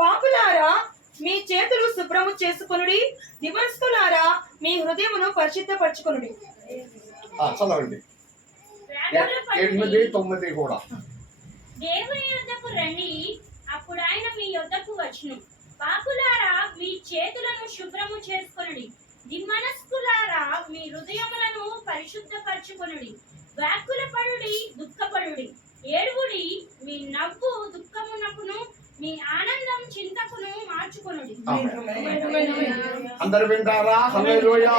పాపులారా మీ చేతులు శుభ్రము చేసుకొనుడి, దివస్కులారా మీ హృదయమును పరిశుద్ధపరచుకొనుడి. చదవండి 8, 9 కూడా. దేవుని యొద్దకు రండి, అప్పుడు ఆయన మీ యొద్దకు వచ్చును. పాపులారా మీ చేతులను శుభ్రము చేసుకొనుడి, దిమ్మనస్కులారా మీ హృదయములను పరిశుద్ధపరచుకొనుడి. వ్యాకులపడుడి, దుఃఖపడుడి, ఏడువుడి, మీ నవ్వు దుఃఖమునకును మీ ఆనందం చింతకును మార్చుకొనుడి. అందరు వింటారా? హల్లెలూయా.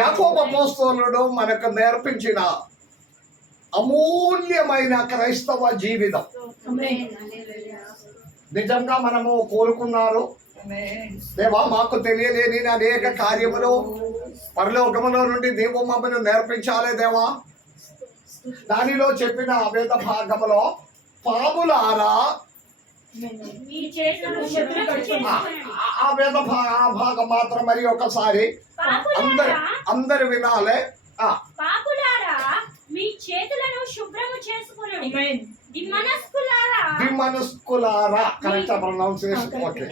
యాకోబు అపోస్తలుడు మనకు నేర్పించిన అమూల్యమైన క్రైస్తవ జీవితం నిజంగా మనము కోరుకున్నారు. దేవా, మాకు తెలియలేని అనేక కార్యములు పరలోకములో నుండి నీవు మమ్మల్ని నేర్పించాలే దేవా. దానిలో చెప్పిన వేద భాగములో పాపులారా, ఆ వేద భాగం మాత్రం మరి ఒకసారి అందరు వినాలే. పాపులారా మీ చేతులను శుభ్రము చేసుకొనుడి, దిమ్మనస్కులారా, కరెక్ట్ ప్రొనౌన్సియేషన్, ఓకే.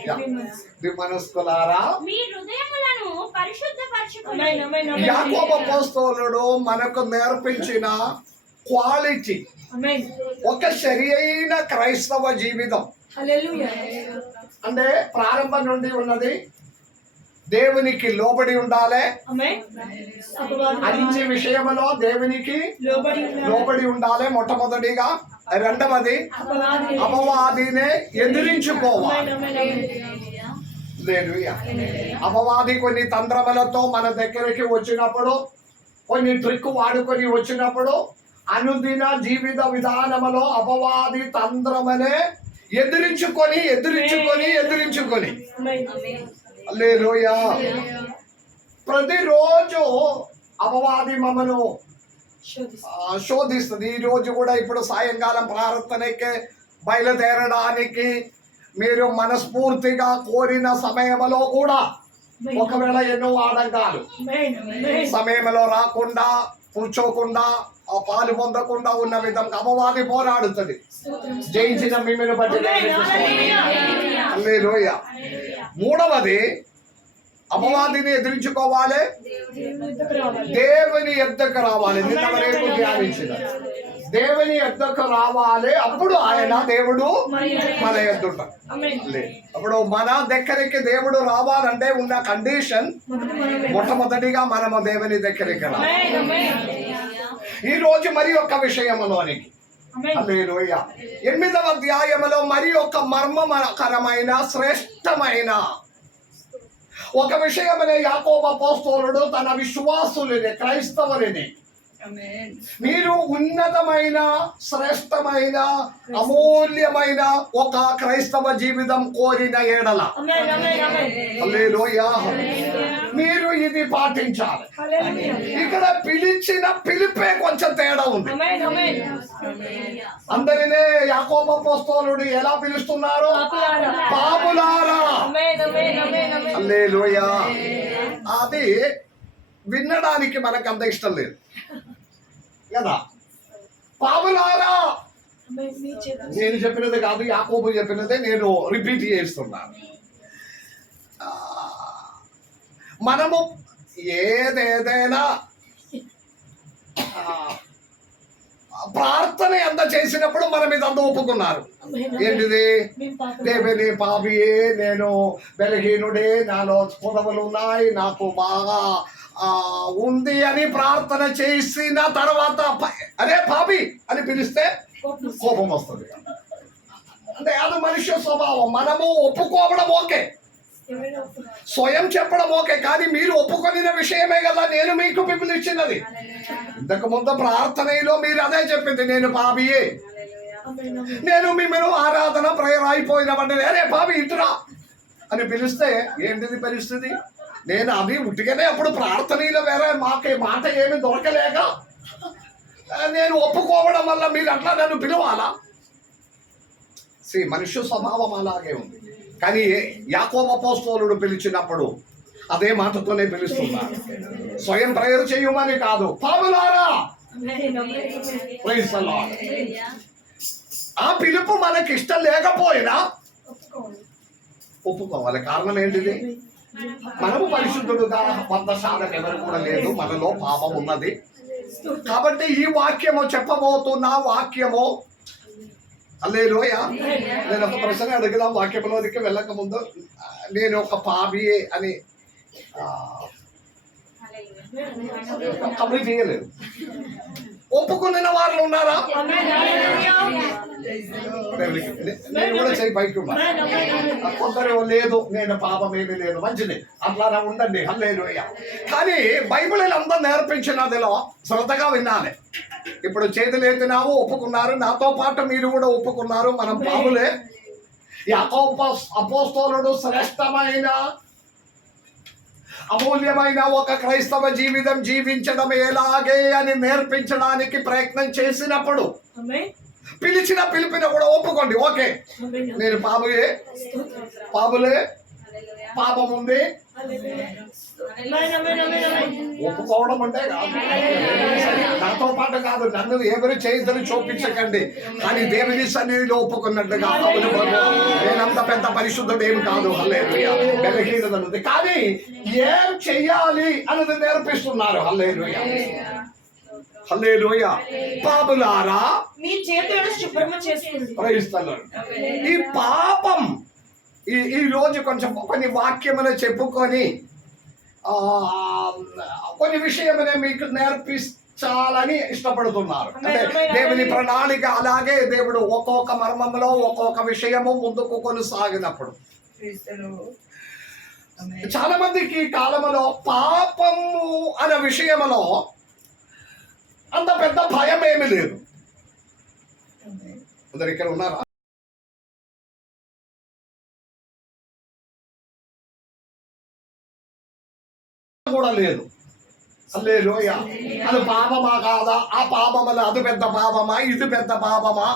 దిమ్మనస్కులారా మీ హృదయములను పరిశుద్ధపరచుకొనుడి. యాకోబు అపోస్తలుడు మనకు నేర్పించిన క్వాలిటీ ఒక సరియైన క్రైస్తవ జీవితం. అంటే ప్రారంభం నుండి ఉన్నది దేవునికి లోబడి ఉండాలి. అన్ని విషయములో దేవునికి లోబడి ఉండాలి మొట్టమొదటిగా. రెండవది అపవాదినే ఎదిరించుకోవాలి. లేదు, అపవాది కొన్ని తంత్రములతో మన దగ్గరికి వచ్చినప్పుడు, కొన్ని ట్రిక్ వాడుకొని వచ్చినప్పుడు, అనుదిన జీవిత విధానములో అపవాది తంత్రమనే ఎదిరించుకొని హల్లెలూయా. ప్రతిరోజు అపవాది మమ్మను శోధిస్తుంది. ఈ రోజు కూడా ఇప్పుడు సాయంకాలం ప్రార్థనకి బయలుదేరడానికి మీరు మనస్ఫూర్తిగా కోరిన సమయంలో కూడా ఒకవేళ ఎన్నో ఆటంకాలు, సమయంలో రాకుండా, కూర్చోకుండా, ఆ పాలు పొందకుండా ఉన్న విధంగా అపవాది పోరాడుతుంది. జయించిన మిమ్మల్ని బట్టి హల్లెలూయా. మూడవది అపవాదిని ఎదిరించుకోవాలి, దేవుని యొద్దకు రావాలి. నిన్న వరకు ధ్యానించిన దేవుని యొద్దకు రావాలి. అప్పుడు ఆయన దేవుడు మన యొద్ద. అప్పుడు మన దగ్గరికి దేవుడు రావాలంటే ఉన్న కండిషన్ మొట్టమొదటిగా మనము దేవుని దగ్గరికి రావాలి. ఈ రోజు మరి ఒక విషయములోనికి హల్లెలూయా 8వ అధ్యాయములో మరి ఒక మర్మకరమైన శ్రేష్టమైన ఒక విషయమనే యాకోబు అపోస్తలుడు తన విశ్వాసులని, క్రైస్తవులని, మీరు ఉన్నతమైన, శ్రేష్టమైన, అమూల్యమైన ఒక క్రైస్తవ జీవితం కోరిన ఎడల హల్లెలూయా మీరు ఇది పాటించాలి. ఇక్కడ పిలిచిన పిలిపే కొంచెం తేడా ఉంది. అందరినే యాకోబు అపోస్తలుడు ఎలా పిలుస్తున్నారు? పాపులారా. హల్లెలూయా. అది వినడానికి మనకు అంత ఇష్టం లేదు కదా. పాపులారా, నేను చెప్పినది కాదు, యాకోబు చెప్పినదే నేను రిపీట్ చేస్తున్నాను. మనము ఏదేదైనా ప్రార్థన ఎంత చేసినప్పుడు మనం ఇదంతా ఒప్పుకున్నారు. ఏంటిది? దేవని పాపియే, నేను బలహీనుడే, నాలో పొదవులు ఉన్నాయి, నాకు బాగా ఉంది అని ప్రార్థన చేసిన తర్వాత అరే పాపి అని పిలిస్తే కోపం వస్తుంది. అంటే అది మనుష్య స్వభావం. మనము ఒప్పుకోవడం ఓకే, స్వయం చెప్పడం ఓకే, కానీ మీరు ఒప్పుకొనిన విషయమే కదా నేను మీకు పిలిచినది. ఇంతకు ముందు ప్రార్థనలో మీరు అదే చెప్పింది, నేను పాపియే, నేను మిమ్మల్ని ఆరాధన ప్రేయర్ అయిపోయినవంటే అరే పాపి ఇటురా అని పిలిస్తే ఏంటిది పరిస్థితి? నేను అది ఉట్టిగానే అప్పుడు ప్రార్థనలో వేరే మాట ఏమి దొరకలేక నేను ఒప్పుకోవడం వల్ల మీరు అట్లా నన్ను పిలవాలా? మనుష్య స్వభావం అలాగే ఉంది. కానీ యాకోబు అపోస్తలుడు పిలిచినప్పుడు అదే మాటతోనే పిలుస్తున్నారు. స్వయం ప్రేయర్ చేయమని కాదు, పాపులారా. Praise the lord. ఆ పిలుపు మనకి ఇష్టం లేకపోయినా ఒప్పుకోవాలి. కారణం ఏంటిది? మనము పరిశుద్ధుడుగా 100% ఎవరు కూడా లేదు, మనలో పాపం ఉన్నది. కాబట్టి ఈ వాక్యము చెప్పబోతున్న వాక్యము, హల్లెలూయా. నేను ఒక ప్రశ్న అడుగుదాం వాక్యంలోనికి వెళ్ళక ముందు. నేను ఒక పాపియే అని కంప్లీట్ చేయలేదు. ఒప్పుకున్న వారు ఉన్నారా? నేను కూడా చేయి పైకి ఉన్నా. కొందరు లేదు నేను పాపం ఏమీ లేదు, మంచిది, అట్లానే ఉండండి, హల్లెలూయా. కానీ బైబిల్ అందరూ నేర్పించినదిలో శ్రద్ధగా వినాలి. ఇప్పుడు చేతులు ఎత్తినావు, ఒప్పుకున్నారు, నాతో పాటు మీరు కూడా ఒప్పుకున్నారు, మనం పాపులే. యాకోబు అపోస్తలుడు శ్రేష్టమైన అమూల్యమైన ఒక క్రైస్తవ జీవితం జీవించడం ఎలాగే అని నేర్పించడానికి ప్రయత్నం చేసినప్పుడు పిలిచిన పిలిపిన కూడా ఒప్పుకోండి. ఓకే, నేను పాపులే, పాపం ఉంది, ఒప్పుకోవడం అంటే నాతో పాటు కాదు, నన్ను ఎవరు చేతులు చూపించకండి, కానీ దేవుని సన్నిధిలో ఒప్పుకున్నట్టుగా అవును నేనంత పెద్ద పరిశుద్ధుడు ఏం కాదు, హల్లెలూయా, బలహీనత ఉంది, కానీ ఏం చెయ్యాలి అన్నది నేర్పిస్తున్నారు. హల్లెలూయా, హల్లెలూయా. పాపులారా మీ చేతులను శుభ్రము చేసుకోండి. ప్రయిస్తున్నారు. ఈ పాపం ఈ రోజు కొంచెం కొన్ని వాక్యములు చెప్పుకొని కొన్ని విషయమునే మీకు నేర్పించాలని ఇష్టపడుతున్నారు. అంటే దేవుని ప్రణాళిక అలాగే దేవుడు ఒక్కొక్క మర్మంలో ఒక్కొక్క విషయము ముందుకు కొనసాగినప్పుడు చాలా మందికి కాలంలో పాపము అనే విషయంలో అంత పెద్ద భయం ఏమీ లేదు. అందరు ఇక్కడ ఉన్నారా? కూడా లేదు. హల్లెలూయా. అది పాపమా కాదా? ఆ పాపమని అది పెద్ద పాపమా, ఇది పెద్ద పాపమా,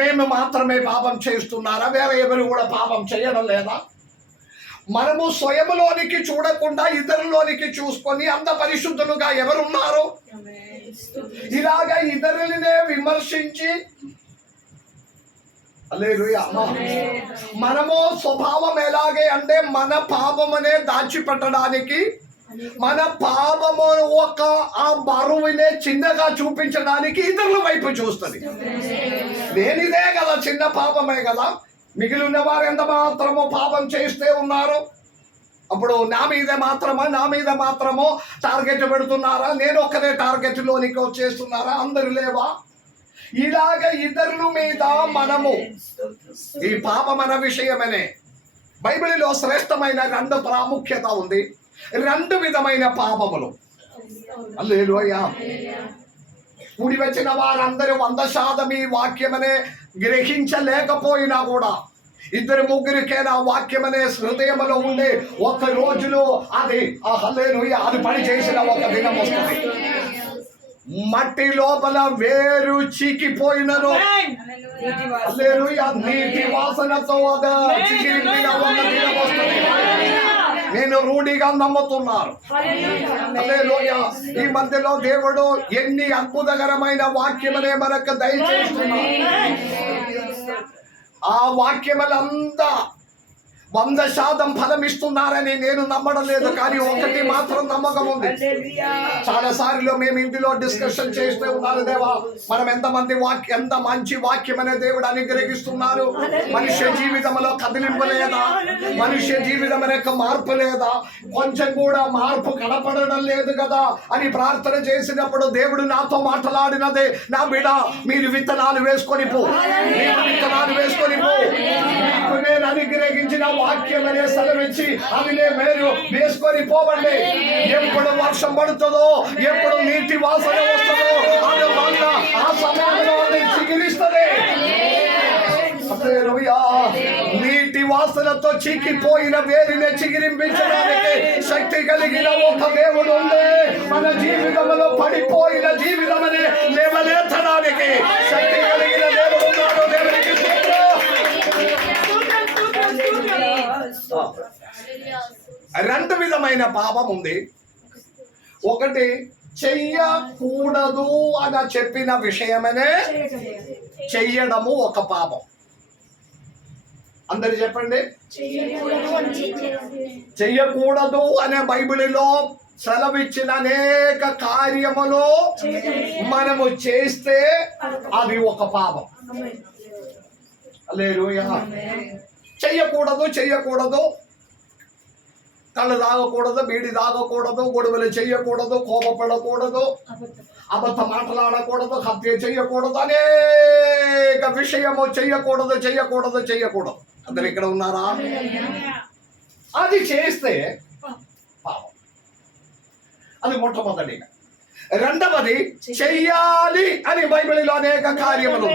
మేము మాత్రమే పాపం చేస్తున్నారా, వేరే ఎవరు కూడా పాపం చేయడం లేదా? మనము స్వయంలోనికి చూడకుండా ఇతరులోనికి చూసుకొని అంత పరిశుద్ధులుగా ఎవరున్నారు? ఇలాగ ఇతరులనే విమర్శించి మనము స్వభావం ఎలాగే అంటే మన పాపమనే దాచిపెట్టడానికి, మన పాపము ఒక ఆ బరువునే చిన్నగా చూపించడానికి ఇతరుల వైపు చూస్తుంది. నేనిదే కదా, చిన్న పాపమే కదా, మిగిలిన వారు ఎంత మాత్రమో పాపం చేస్తే ఉన్నారు, అప్పుడు నా మీద మాత్రమో టార్గెట్ పెడుతున్నారా, నేను ఒక్కనే టార్గెట్ లోనికి వచ్చేస్తున్నారా, అందరు లేవా? ఇలాగ ఇతరుల మీద మనము ఈ పాపమన విషయమనే బైబిల్లో శ్రేష్టమైన 2 ప్రాముఖ్యత ఉంది, 2 విధమైన పాపములు. హల్లెలూయా. కూడి వచ్చిన వారందరూ 100% ఈ వాక్యమనే గ్రహించలేకపోయినా కూడా 2-3 వాక్యమనే హృదయంలో ఉండే ఒక రోజులో అది హల్లెలూయా అది పని చేసిన ఒక దినం వస్తుంది. మట్టి లోపల వేరు చీకిపోయినను హల్లెలూయా నీటి వాసనతో చిగిరించిన ఒక దినం వస్తుంది. నేను రూఢిగా నమ్ముతున్నాను. హల్లెలూయా. ఈ మధ్యలో దేవుడు ఎన్ని అద్భుతకరమైన వాక్యమనే మనకు దయచేస్తున్నాడు. ఆ వాక్యములంతా 100% ఫలమిస్తున్నారని నేను నమ్మడం లేదు, కానీ ఒకటి మాత్రం నమ్మకం ఉంది. చాలా సార్లు మేము ఇంటిలో డిస్కషన్ చేస్తూ ఉన్నారు, దేవా మనం ఎంత మంచి వాక్యం అనే దేవుడు అనుగ్రహిస్తున్నారు, మనుష్య జీవితంలో కదిలింపు లేదా, మనుష్య జీవితం యొక్క మార్పు లేదా, కొంచెం కూడా మార్పు కనపడడం లేదు కదా అని ప్రార్థన చేసినప్పుడు దేవుడు నాతో మాట్లాడినదే, నా బిడ్డ మీరు విత్తనాలు వేసుకొని పో, నేను అనుగ్రహించిన వాక్యం అనే సెలవిచ్చి అవినే మీరు వేసుకొని పోవండి. ఎప్పుడు వర్షం పడుతుందో, ఎప్పుడు నీటి వాసన వస్తుందో అందువల్ల ఆ సమయంలో చిగిరిస్తుంది. నీటి వాసనతో చీకిపోయిన వేరిని చిగిరింపించడానికి శక్తి కలిగిన ఒక దేవుడు ఉండే. మన జీవితంలో పడిపోయిన జీవితమనే లేవలేతడానికి శక్తి కలిగిన దేవుడు ఉన్నాడు. దేవునికి 2 విధమైన పాపం ఉంది. ఒకటి చెయ్యకూడదు అని చెప్పిన విషయమనే చెయ్యడము ఒక పాపం. అందరు చెప్పండి. చెయ్యకూడదు అనే బైబిల్లో సెలవిచ్చిన అనేక కార్యములు మనము చేస్తే అది ఒక పాపం. హల్లెలూయా. చెయ్యకూడదు, కళ్ళు తాగకూడదు, బీడి తాగకూడదు, గొడవలు చెయ్యకూడదు, కోపపడకూడదు, అబద్ధం మాట్లాడకూడదు, హత్య చెయ్యకూడదు, అనేక విషయము చెయ్యకూడదు. అందరు ఇక్కడ ఉన్నారా? అది చేస్తే పాపం. అది మొట్టమొదటిగా. రెండవది చెయ్యాలి అని బైబిల్లో అనేక కార్యములు.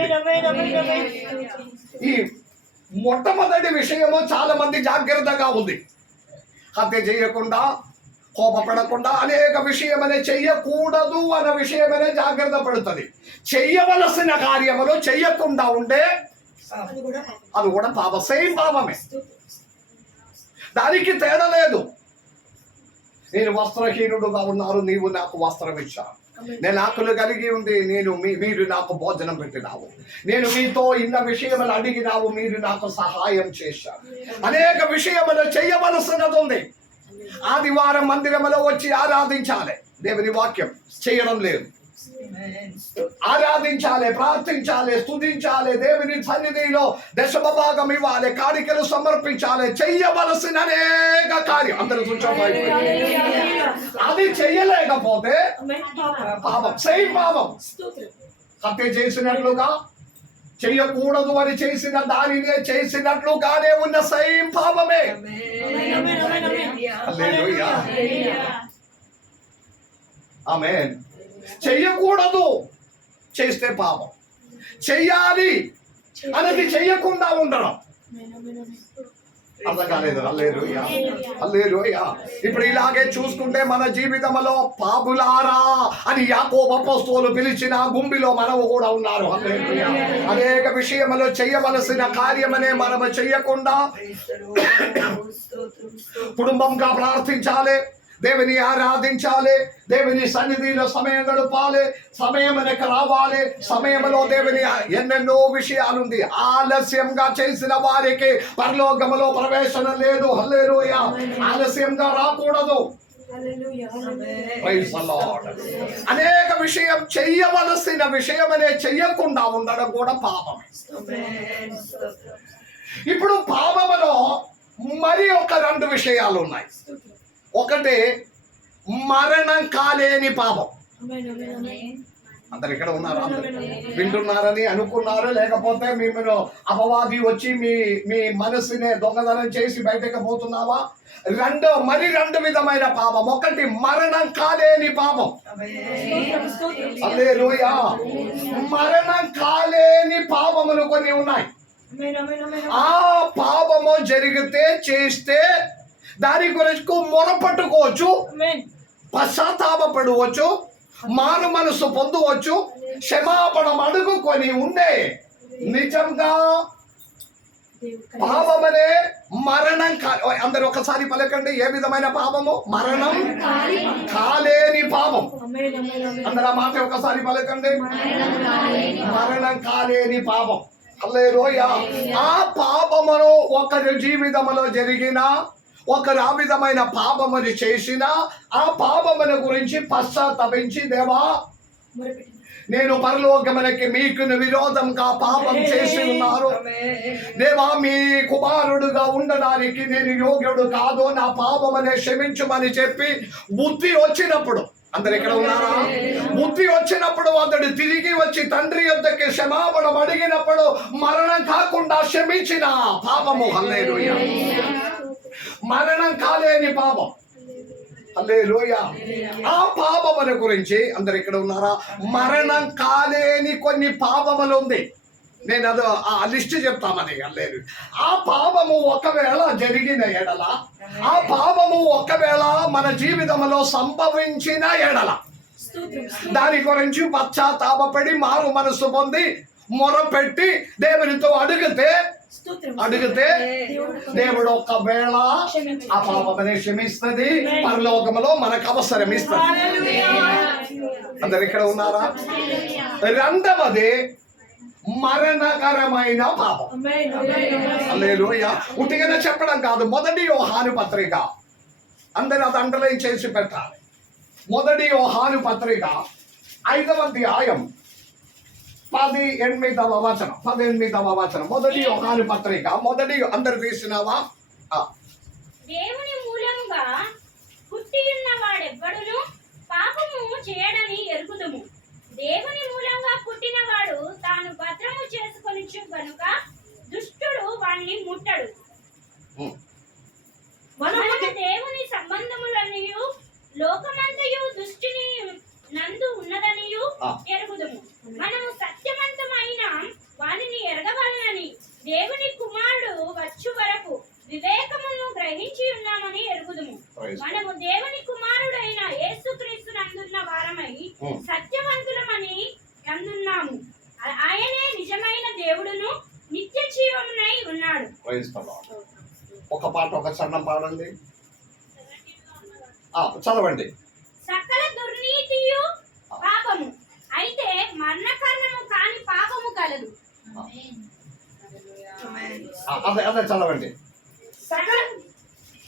ఈ మొట్టమొదటి విషయము చాలా మంది జాగ్రత్తగా ఉంది. హత్య చేయకుండా, కోపపడకుండా, అనేక విషయమనే చెయ్యకూడదు అన్న విషయమనే జాగ్రత్త పడుతుంది. చెయ్యవలసిన కార్యములు చెయ్యకుండా ఉంటే అది కూడా పాపం. సేమ్ పాపమే, దానికి తేడా లేదు. నేను వస్త్రహీనుడుగా ఉన్నారు, నీవు నాకు వస్త్రం ఇచ్చావు. నేను ఆకలి కలిగి ఉంది, మీరు నాకు భోజనం పెట్టినావు. నేను మీతో ఇన్న విషయములు అడిగినావు, మీరు నాకు సహాయం చేశారు. అనేక విషయములు చేయవలసినది ఉంది. ఆదివారం మందిరములో వచ్చి ఆరాధించాలి, దేవుని వాక్యం చేయడం లేదు. ఆరాధించాలి, ప్రార్థించాలి, స్తుతించాలి, దేవుని సన్నిధిలో దశమభాగం ఇవ్వాలి, కాணிకలు సమర్పించాలి, చెయ్యవలసిన అనేక కార్యం. అందరూ చూచాలి. అది చెయ్యలేకపోతే పాపం, సేమ్ పాపం. హత్య చేసినట్లుగా, చెయ్యకూడదు అని చేసిన దానినే చేసినట్లుగానే ఉన్న సేమ్ పాపమే. హల్లెలూయా. ఆమేన్. చెయ్యకూడదు చేస్తే పాపం, చెయ్యాలి అనేది చెయ్యకుండా ఉండడం. అర్థం కాలేదు? హల్లెలూయా. ఇప్పుడు ఇలాగే చూసుకుంటే మన జీవితంలో పాపులారా అని యాకోబు అపోస్తలులు పిలిచిన గుంపులో మనము కూడా ఉన్నారు. హల్లెలూయా. అనేక విషయములో చేయవలసిన కార్యమనే మనము చెయ్యకుండా కుటుంబంగా ప్రార్థించాలి, దేవుని ఆరాధించాలి, దేవుని సన్నిధిలో సమయం గడపాలి, సమయం వెనక రావాలి. సమయంలో దేవుని ఎన్నెన్నో విషయాలుంది. ఆలస్యంగా చేసిన వారికి పరలోకములో ప్రవేశం లేదు. హల్లెలూయా. ఆలస్యంగా రాకూడదు. Praise the Lord. అనేక విషయం చెయ్యవలసిన విషయమనే చెయ్యకుండా ఉండడం కూడా పాపం. ఇప్పుడు పాపములో మరి ఒక రెండు విషయాలు ఉన్నాయి. ఒకటి మరణం కాలేని పాపం. అందరు ఇక్కడ ఉన్నారా? వింటున్నారని అనుకున్నారు, లేకపోతే మిమ్మల్ని అపవాది వచ్చి మీ మనసునే దొంగతనం చేసి బయటకు పోతున్నావా? రెండు విధమైన పాపం. ఒకటి మరణం కాలేని పాపం. హల్లెలూయా. మరణం కాలేని పాపములు కొన్ని ఉన్నాయి. ఆ పాపము జరిగితే చేస్తే దాని గురించి మొరపట్టుకోవచ్చు, పశ్చాత్తాపడవచ్చు, మారు మనసు పొందవచ్చు, క్షమాపణ అడుగుకొని ఉండే నిజంగా పాపమనే మరణం అందరు ఒకసారి పలకండి. ఏ విధమైన పాపము? మరణం కాలేని పాపం. అందరు ఆ మాట ఒకసారి పలకండి. మరణం కాలేని పాపం. హల్లెలూయా. ఆ పాపమును ఒకరి జీవితంలో జరిగిన, ఒకరు ఆ విధమైన పాపముని చేసిన, ఆ పాపముల గురించి పశ్చాత్తాపించి, దేవా నేను పరలోకమునకి మీకు విరోధంగా పాపం చేసి ఉన్నారు, దేవా మీ కుమారుడుగా ఉండడానికి నేను యోగ్యుడు కాదు, నా పాపమనే క్షమించమని చెప్పి బుద్ధి వచ్చినప్పుడు, అందరు ఇక్కడ ఉన్నారా? బుద్ధి వచ్చినప్పుడు అతడు తిరిగి వచ్చి తండ్రి యొద్దకి క్షమాపణ అడిగినప్పుడు మరణం కాకుండా క్షమించిన పాపము. హల్లెలూయా. మరణం కాలేని పాపం. హల్లెలూయా. ఆ పాపముల గురించి అందరు ఇక్కడ ఉన్నారా? మరణం కాలేని కొన్ని పాపములు ఉంది. నేను అది ఆ లిస్ట్ చెప్తామని. హల్లెలూయా. ఆ పాపము ఒకవేళ జరిగిన ఎడల, ఆ పాపము ఒకవేళ మన జీవితంలో సంభవించిన ఎడల, దాని గురించి పశ్చాత్తాపడి మారు మనసు పొంది మొరపెట్టి దేవునితో అడిగితే దేవుడు ఒకవేళ ఆ పాపమనే క్షమిస్తుంది, పరలోకములో మనకు అవసరం ఇస్తుంది. అందరు ఇక్కడ ఉన్నారా? రెండవది మరణకరమైన పాపం. హల్లెలూయా. ఉట్టిగానే చెప్పడం కాదు. మొదటి యోహాను పత్రిక, అందరూ అది అండర్లైన్ చేసి పెట్టాలి. మొదటి యోహాను పత్రిక 5వ అధ్యాయం 18వ వచనం. మొదటి యోహాను పత్రిక అందరు తీసినావా? దేవుని మూలముగా పుట్టియున్న వాడెవ్వడును పాపము చేయడని ఎరుగుదుము. దేవుని మూలంగా పుట్టినవాడు తాను భద్రము చేసుకొనిచు గనుక దుష్టుడు వాణ్ణి ముట్టడు. మనము దేవుని సంబంధములనియు లోకమంతయు దుష్టుని నందు ఉన్నదనియు ఎరుగుదుము. మనము సత్యవంతమైన వానిని ఎరగవలనని దేవుని కుమారుడు వచ్చు వరకు వివేకమును గ్రహించి ఉన్నామని ఎరుగుదుము. మనము దేవుని కుమారుడైన యేసుక్రీస్తు నందున్న వారమై సత్యవంతులమని అందున్నాము. ఆయనే నిజమైన దేవుడును నిత్య జీవమునై ఉన్నాడు. ఒక పాట, ఒక చరణం పాడండి, చదవండి. సకల దుర్నీతియు పాపము, అయితే మరణకారణము కాని పాపము కలదు. అదే చదవండి.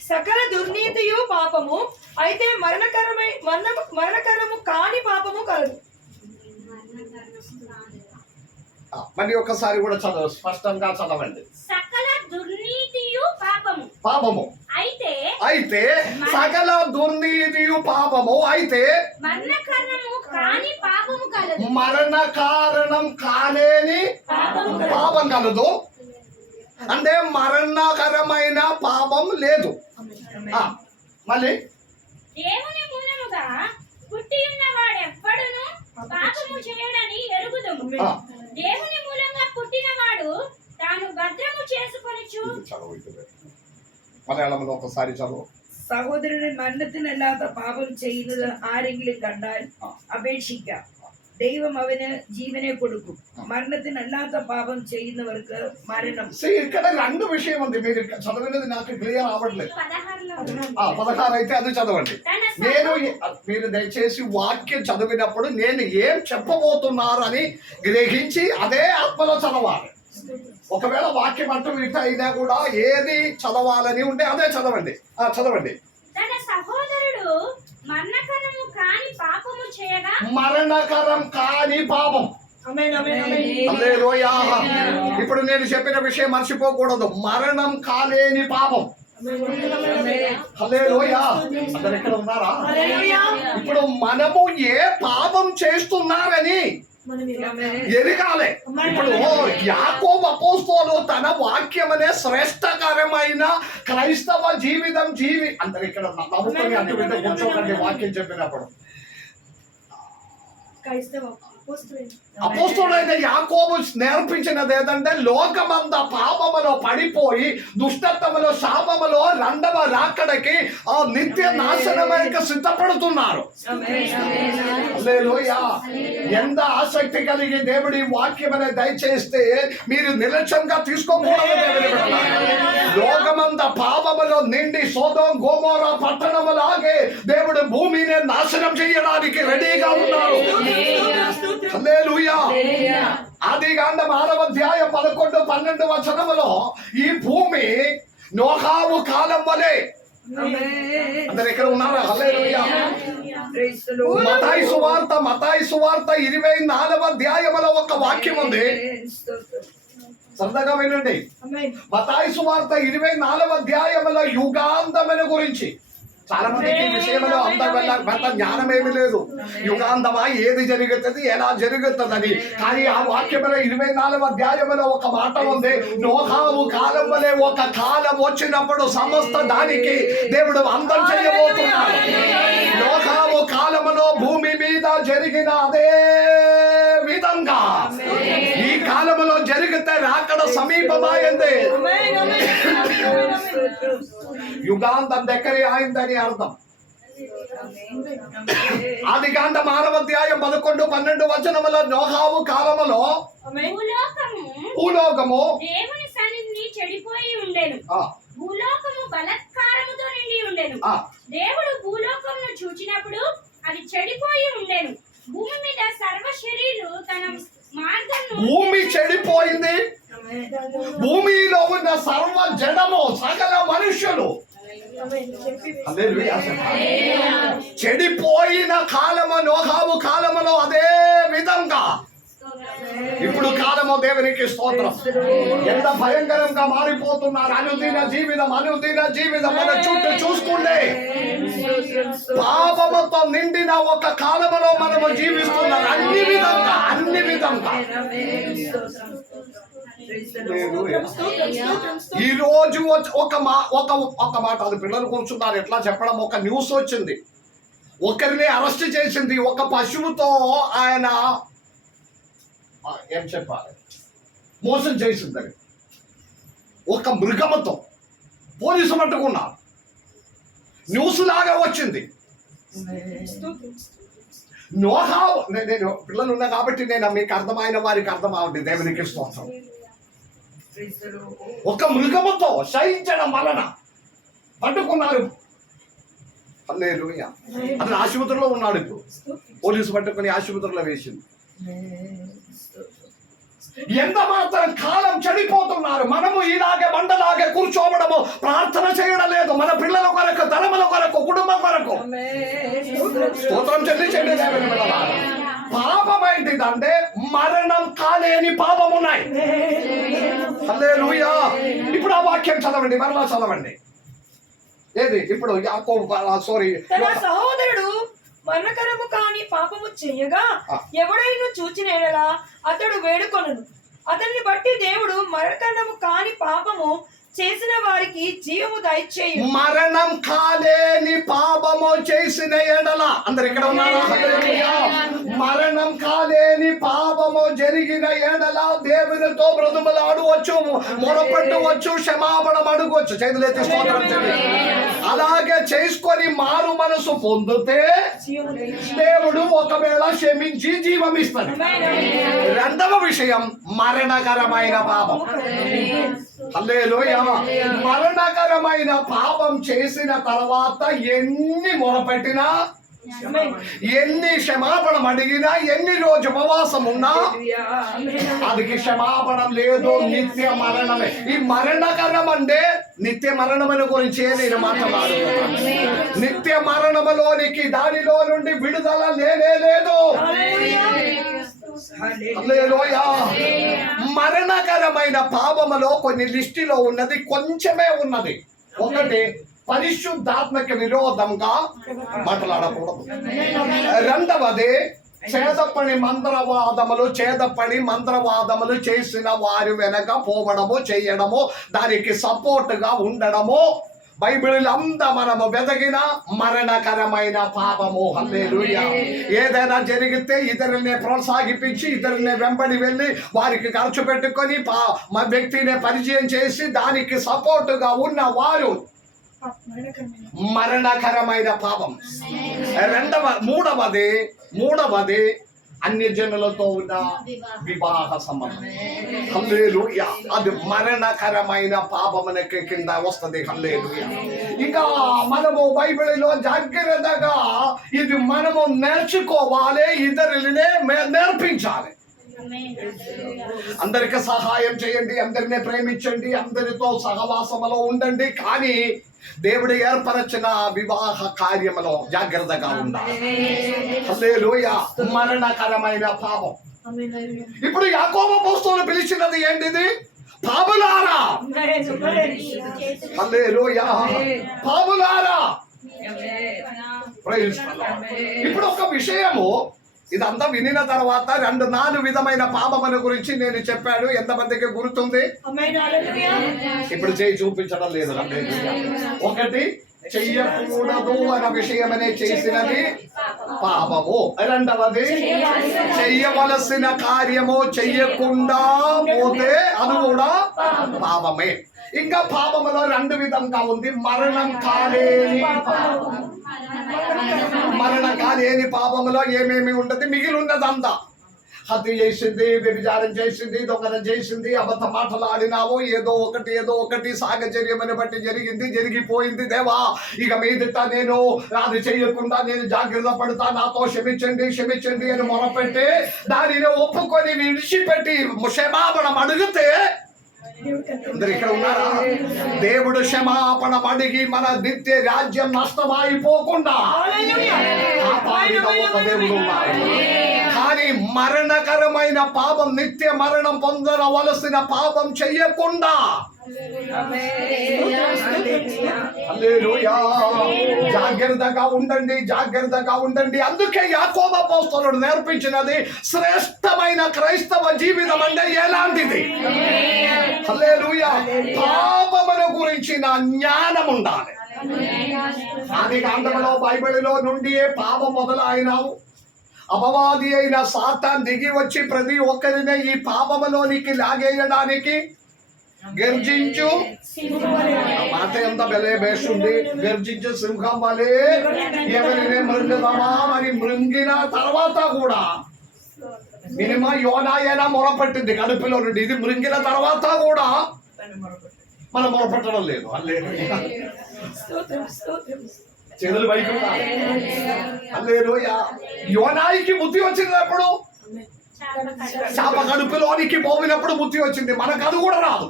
సకల దుర్నీతియు పాపము, అయితే మరణకరము కాని పాపము కలదు. మళ్ళీ ఒకసారి కూడా స్పష్టంగా చదవండి. సకల దుర్నీతియు పాపము, అయితే సకల దుర్నీతియు పాపము, అయితే మరణకారణము కాని పాపము కలదు. మరణ కారణం కాలేని పాపం కలదు. అంటే మరణకరమైన పాపం లేదు. మళ్ళీ దేవుని మూలముగా పుట్టియున్న వాడెవ్వడును పాపము చేయడని ఎరుగుదుము. దేవుని మూలంగా పుట్టినవాడు తాను భద్రము చేసుకొనిచు. മലയാളത്തിൽ ఒకసారి ചലോ. സഹോദരന് മരണത്തിനല്ലാത്ത പാപം ചെയ്യുന്നത് ആരെങ്കിലും കണ്ടാൽ അപേക്ഷിക്കാം. ദൈവം അവന് ജീവനെ കൊടുക്കും. మరణത്തിనല്ലാത്ത పాపం ചെയ്യുന്നവർക്ക് మరణం. ఇక్కడ రెండు విషయం ఉంది. మీరు చదివినది నాకు క్లియర్ అవ్వట్లేదు. 16 అయితే అది చదవండి. మీరు దయచేసి వాక్యం చదివినప్పుడు నేను ఏం చెప్పబోతున్నారు అని గ్రహించి అదే ఆత్మలో చదవాలి. ఒకవేళ వాక్యం అంటూ ఇట అయినా కూడా ఏది చదవాలని ఉంటే అదే చదవండి. చదవండి. తన సహోదరుడు మరణకరము కాని పాపము చేయగా, మరణకరం కాని పాపం. హల్లెలూయా. ఇప్పుడు నేను చెప్పిన విషయం మర్చిపోకూడదు. మరణం కాలేని పాపం. హల్లెలూయా. అందరు ఎక్కడ ఉన్నారా? ఇప్పుడు మనము ఏ పాపం చేస్తున్నారని ఎరగాలి. ఇప్పుడు యాకోబు అపోస్తలుడు తన వాక్యం అనే శ్రేష్టకరమైన క్రైస్తవ జీవితం అందరు ఇక్కడ నమ్ముకొని అటు విధంగా కూర్చోకండి. వాక్యం చెప్పినప్పుడు అపోస్తలుడైన యాకోబు నేర్పించినది ఏంటంటే లోకమంతా పాపములో పడిపోయి దుష్టత్వములో శాపములో రెండవ రాకడకి ఆ నిత్య నాశనమైక సిద్ధపడుతున్నారు. హల్లెలూయా. ఎంత ఆసక్తి కలిగి దేవుడి వాక్యం అనే దయచేస్తే మీరు నిర్లక్ష్యంగా తీసుకోకూడదు. దేవుడి లోకమంతా పాపములో నిండి సొదొమ గొమొర్రా పట్టణములాగే దేవుడు భూమిని నాశనం చేయడానికి రెడీగా ఉన్నారు. హల్లెలూయా. ఆదికాండం 6వ అధ్యాయం 11, 12 వచనములో ఈ భూమి నోహావు కాలం వలె. అందరు ఎక్కడ ఉన్నారా? హల్లెలూయా. మత్తయి సువార్త 24వ అధ్యాయములో ఒక వాక్యం ఉంది. సరదాగా వినండి. మత్తయి సువార్త 24వ అధ్యాయములో యుగాంతముల గురించి. చాలా మందికి ఈ విషయంలో అంత జ్ఞానం ఏమీ లేదు. యుగాంతమా, ఏది జరుగుతుంది, ఎలా జరుగుతుందని. కానీ ఆ వాక్యంలో 24వ అధ్యాయంలో ఒక మాట ఉంది. నోహావు కాలం వలె ఒక కాలం వచ్చినప్పుడు సమస్త దానికి దేవుడు అంతం చేయబోతున్నాడు. నోహావు కాలములో భూమి మీద జరిగిన అదే విధంగా ఈ కాలములో జరిగితే రాకడ సమీపమైంది. యుగాంతం దగ్గరే అయిందని అర్థం. ఆదికాండ 6:11-12 నోహావు కాలములో భూలోకము దేవుని సన్నిధిని చెడిపోయి ఉండెను. భూలోకము బలత్కారముతో నిండి ఉండెను. దేవుడు భూలోకమును చూచినప్పుడు అది చెడిపోయి ఉండెను. భూమి మీద సర్వ శరీరులు తన మార్గమును భూమి చెడిపోయింది. భూమిలో ఉన్న సర్వ జడము సకల మనుష్యులు హల్లెలూయా. చెడిపోయిన కాలము నోహావు కాలములో అదే విధంగా ఇప్పుడు కాలము దేవునికి స్తోత్రం. ఎంత భయంకరంగా మారిపోతున్నారు అనుదిన జీవితం మన చుట్టూ చూసుకుంటే పాపముతో నిండిన ఒక కాలములో మనము జీవిస్తున్నాం. అన్ని విధంగా ఈ రోజు ఒక మాట అది పిల్లలు కూర్చున్నారు ఎట్లా చెప్పడం. ఒక న్యూస్ వచ్చింది, ఒకరిని అరెస్ట్ చేసింది. ఒక పశువుతో ఆయన ఏం చెప్పాలి మోసం చేసిందని ఒక మృగముతో పోలీసు పట్టుకున్నారు. న్యూస్ లాగా వచ్చింది. నోహావు నేను పిల్లలు ఉన్నా కాబట్టి నేను మీకు అర్థమైన వారికి అర్థం అవ్వండి. దేవునికి స్తోత్రం. ఒక మృగముతో సహించడం వలన పట్టుకున్నారు. హల్లెలూయా. అతను ఆసుపత్రిలో ఉన్నాడు. ఇప్పుడు పోలీసు పట్టుకుని ఆసుపత్రిలో వేసింది. ఎంత మాత్రం కాలం చెడిపోతున్నారు. మనము ఇలాగే బండలాగే కూర్చోవడము, ప్రార్థన చేయడం లేదు. మన పిల్లల కొరకు, ధనముల కొరకు, కుటుంబం కొరకు స్తోత్రం చెల్లించండి. పాపం ఏంటిదంటే మరణం కాలేని పాపం ఉన్నాయి. హల్లెలూయా. ఇప్పుడు ఆ వాక్యం చదవండి, మరలా చదవండి. ఏది ఇప్పుడు తన సహోదరుడు మరణకరము కాని పాపము చెయ్యగా ఎవడైనా చూచిన ఎడలా అతడు వేడుకొనును. అతన్ని బట్టి దేవుడు మరణకరము కాని పాపము చేసిన వారికి జీవము దయచేయు. మరణం కాలేని పాపము చేసిన ఎడల అందరు ఇక్కడ ఉన్నారా? మరణం కాలేని పాపము జరిగిన ఎడల దేవునితో బ్రతుకులాడవచ్చు, మొరపెట్టవచ్చు, క్షమాపణ అడగవచ్చు. చేతులెత్తి స్తోత్రం చేయండి. అలాగే చేసుకొని మారు మనసు పొందితే దేవుడు ఒకవేళ క్షమించి జీవం ఇస్తాడు. రెండవ విషయం మరణకరమైన పాపం. హల్లెలూయా. మరణకరమైన పాపం చేసిన తర్వాత ఎన్ని మొరపెట్టినా, ఎన్ని క్షమాపణ అడిగినా, ఎన్ని రోజు ఉపవాసం ఉన్నా అది క్షమాపణ లేదు. నిత్య మరణమే. ఈ మరణకరం అంటే నిత్య మరణముల గురించే నేను మాట్లాడుతున్నాను. నిత్య మరణములోనికి దానిలో నుండి విడుదల లేదు. హల్లెలూయా. మరణకరమైన పాపములో కొన్ని లిస్టులో ఉన్నది కొంచెమే ఉన్నది. ఒకటి పరిశుద్ధాత్మకి విరోధంగా మాట్లాడకూడదు. రెండవది చేదపడి మంత్రవాదములు చేసిన వారి వెనక పోవడము, చేయడము, దానికి సపోర్ట్ గా ఉండడము బైబిల్ అంతా మనము వెదగిన మరణకరమైన పాపము. హల్లెలూయా. ఏదైనా జరిగితే ఇతరుల్ని ప్రోత్సాహించి, ఇతరుల్ని వెంబడి వెళ్ళి వారికి ఖర్చు పెట్టుకొని వ్యక్తిని పరిచయం చేసి దానికి సపోర్టుగా ఉన్న వారు మరణకరమైన పాపం. మూడవది అన్యజనులతో ఉన్న వివాహ సంబంధం. హల్లెలూయా. అది మరణకరమైన పాపమునకి కింద వస్తుంది. హల్లెలూయా. ఇంకా మనము బైబిల్లో జాగ్రత్తగా ఇది మనము నేర్చుకోవాలి, ఇతరులనే నేర్పించాలి. అందరికి సహాయం చేయండి, అందరినీ ప్రేమించండి, అందరితో సహవాసములో ఉండండి. కానీ దేవుడు ఏర్పరచిన వివాహ కార్యములో జాగ్రత్తగా ఉండాలి. హల్లెలూయా. మరణకరమైన పాపం. ఇప్పుడు యాకోబు అపోస్తలుడు పిలిచినది ఏంటిది? పాపులారా. హల్లెలూయా. పాపులారా. ఇప్పుడు ఒక విషయము ఇదంతా వినిన తర్వాత 4 విధమైన పాపముల గురించి నేను చెప్పాడు. ఎంతమందికి గుర్తుంది? ఇప్పుడు చేయి చూపించడం లేదు. ఒకటి చెయ్యకూడదు అన్న విషయమనే చేసినది పాపము. రెండవది చెయ్యవలసిన కార్యము చెయ్యకుండా పోతే అది కూడా పాపమే. ఇంకా పాపములో రెండు విధంగా ఉంది. మరణం కాలేని పాపములో ఏమేమి ఉంటుంది? మిగిలి ఉన్నదంతా హత్య చేసింది, వ్యభిచారం చేసింది, దొంగతనం చేసింది, అబద్ధ మాటలు ఆడినావు, ఏదో ఒకటి సాహచర్యమని బట్టి జరిగిపోయింది. దేవా, ఇక మీదట నేను అది చేయకుండా నేను జాగ్రత్త పడతా, నాతో క్షమించండి అని మొరపెట్టి దానిని ఒప్పుకొని విడిచిపెట్టి క్షమాపణం అడిగితే, అందరు ఇక్కడ ఉన్నారా? దేవుడు క్షమాపణ అడిగి మన నిత్య రాజ్యం నష్టమైపోకుండా కాపాడిన ఒక దేవుడు ఉన్నాడు. కానీ మరణకరమైన పాపం, నిత్య మరణం పొందవలసిన పాపం చెయ్యకుండా హల్లెలూయా జాగ్రత్తగా ఉండండి. అందుకే యాకోబు అపోస్తలుడు నేర్పించినది శ్రేష్టమైన క్రైస్తవ జీవితం అంటే ఎలాంటిది? హల్లెలూయా పాపముల గురించిన జ్ఞానం ఉండాలి. ఆది కాండములో బైబిలులో నుండియే పాపం మొదలైనావు. అపవాది అయిన సాతాన్ దిగి వచ్చి ప్రతి ఒక్కరిని ఈ పాపములోనికి లాగేయడానికి గర్జించు మాట ఎంత బెలే బేస్తుంది. గర్జించు సింహం వలె ఎవరిని మృంగుదామా అని మృంగిన తర్వాత కూడా మినిమం యోనాయన మొరపెట్టింది కడుపులో నుండి. ఇది మృంగిన తర్వాత కూడా మనం మొరపెట్టడం లేదు. చేతులు బయట యోనాయికి బుద్ధి వచ్చింది ఎప్పుడు? చాప కడుపులోనికి పోయినప్పుడు బుద్ధి వచ్చింది. మనకు అది కూడా రాదు.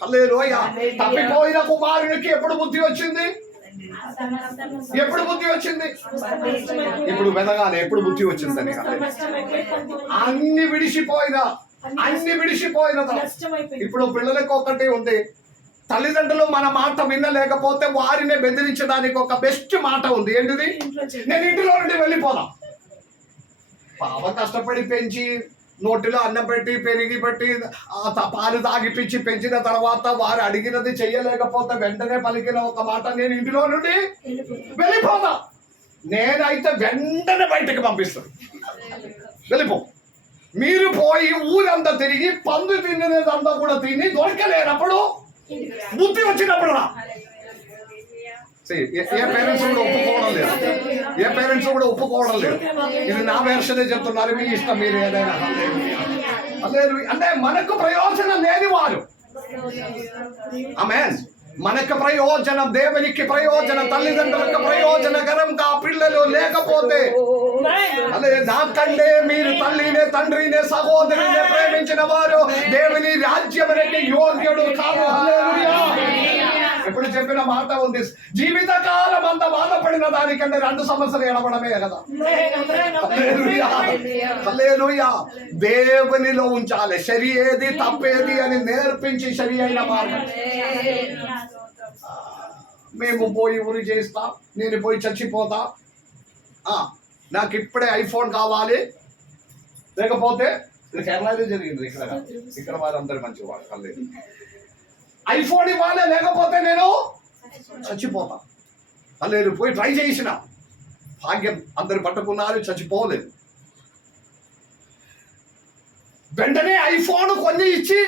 హల్లెలూయా తప్పిపోయిన కుమారునికి ఎప్పుడు బుద్ధి వచ్చింది? ఇప్పుడు వెదగాలి ఎప్పుడు బుద్ధి వచ్చిందని. అన్ని విడిచిపోయిన ఇప్పుడు పిల్లలకు ఒకటి ఉంది. తల్లిదండ్రులు మన మాట వినలేకపోతే వారిని బెదిరించడానికి ఒక బెస్ట్ మాట ఉంది. ఏంటిది? నేను ఇంటిలో నుండి వెళ్ళిపోదాం. పాప కష్టపడి పెంచి నోటిలో అన్నం పెట్టి పెరిగి పెట్టి పాలు తాగిపించి పెంచిన తర్వాత వారు అడిగినది చెయ్యలేకపోతే వెంటనే పలికిన ఒక మాట, నేను ఇంటిలో నుండి వెళ్ళిపోదా. నేనైతే వెంటనే బయటకు పంపిస్తాను, వెళ్ళిపో. మీరు పోయి ఊరంతా తిరిగి పందు తినేదంతా కూడా తిని దొరకలేనప్పుడు బుద్ధి వచ్చినప్పుడు రా. ఏ పేరెంట్స్ కూడా ఒప్పుకోవడం లేదు. ఇది నా వెర్షనే చెప్తున్నారు, మీ ఇష్టం, మీరు ఏదైనా. అంటే మనకు ప్రయోజనం లేని వారు. ఆమేన్. మనకు ప్రయోజనం, దేవునికి ప్రయోజనం, తల్లిదండ్రులకు ప్రయోజనకరంగా పిల్లలు లేకపోతే, అదే నాకంటే మీరు తల్లినే తండ్రినే సహోదరునే ప్రేమించిన వారు దేవుని రాజ్యమునికి యోగ్యుడు కాదు. ఎప్పుడు చెప్పిన మాట ఉంది, జీవితకాలం అంత బాధపడిన దానికంటే 2 సంవత్సరాలు ఎడబడమే కదా. హల్లెలూయా దేవునిలో ఉంచాలి. సరి ఏది తప్పేది అని నేర్పించి సరి అయిన మార్గం. మేము పోయి ఊరి చేస్తా, నేను పోయి చచ్చిపోతా, నాకు ఇప్పుడే ఐఫోన్ కావాలి, లేకపోతే కేరళలో జరిగింది, ఇక్కడ వాళ్ళందరూ మంచివాడు. ఐఫోన్ ఇవ్వాలి, లేకపోతే నేను చచ్చిపోతా. లేదు పోయి ట్రై చేసిన భాగ్యం, అందరు పట్టుకున్నారు, చచ్చిపోలేదు. వెంటనే ఐఫోన్ కొన్ని ఇచ్చి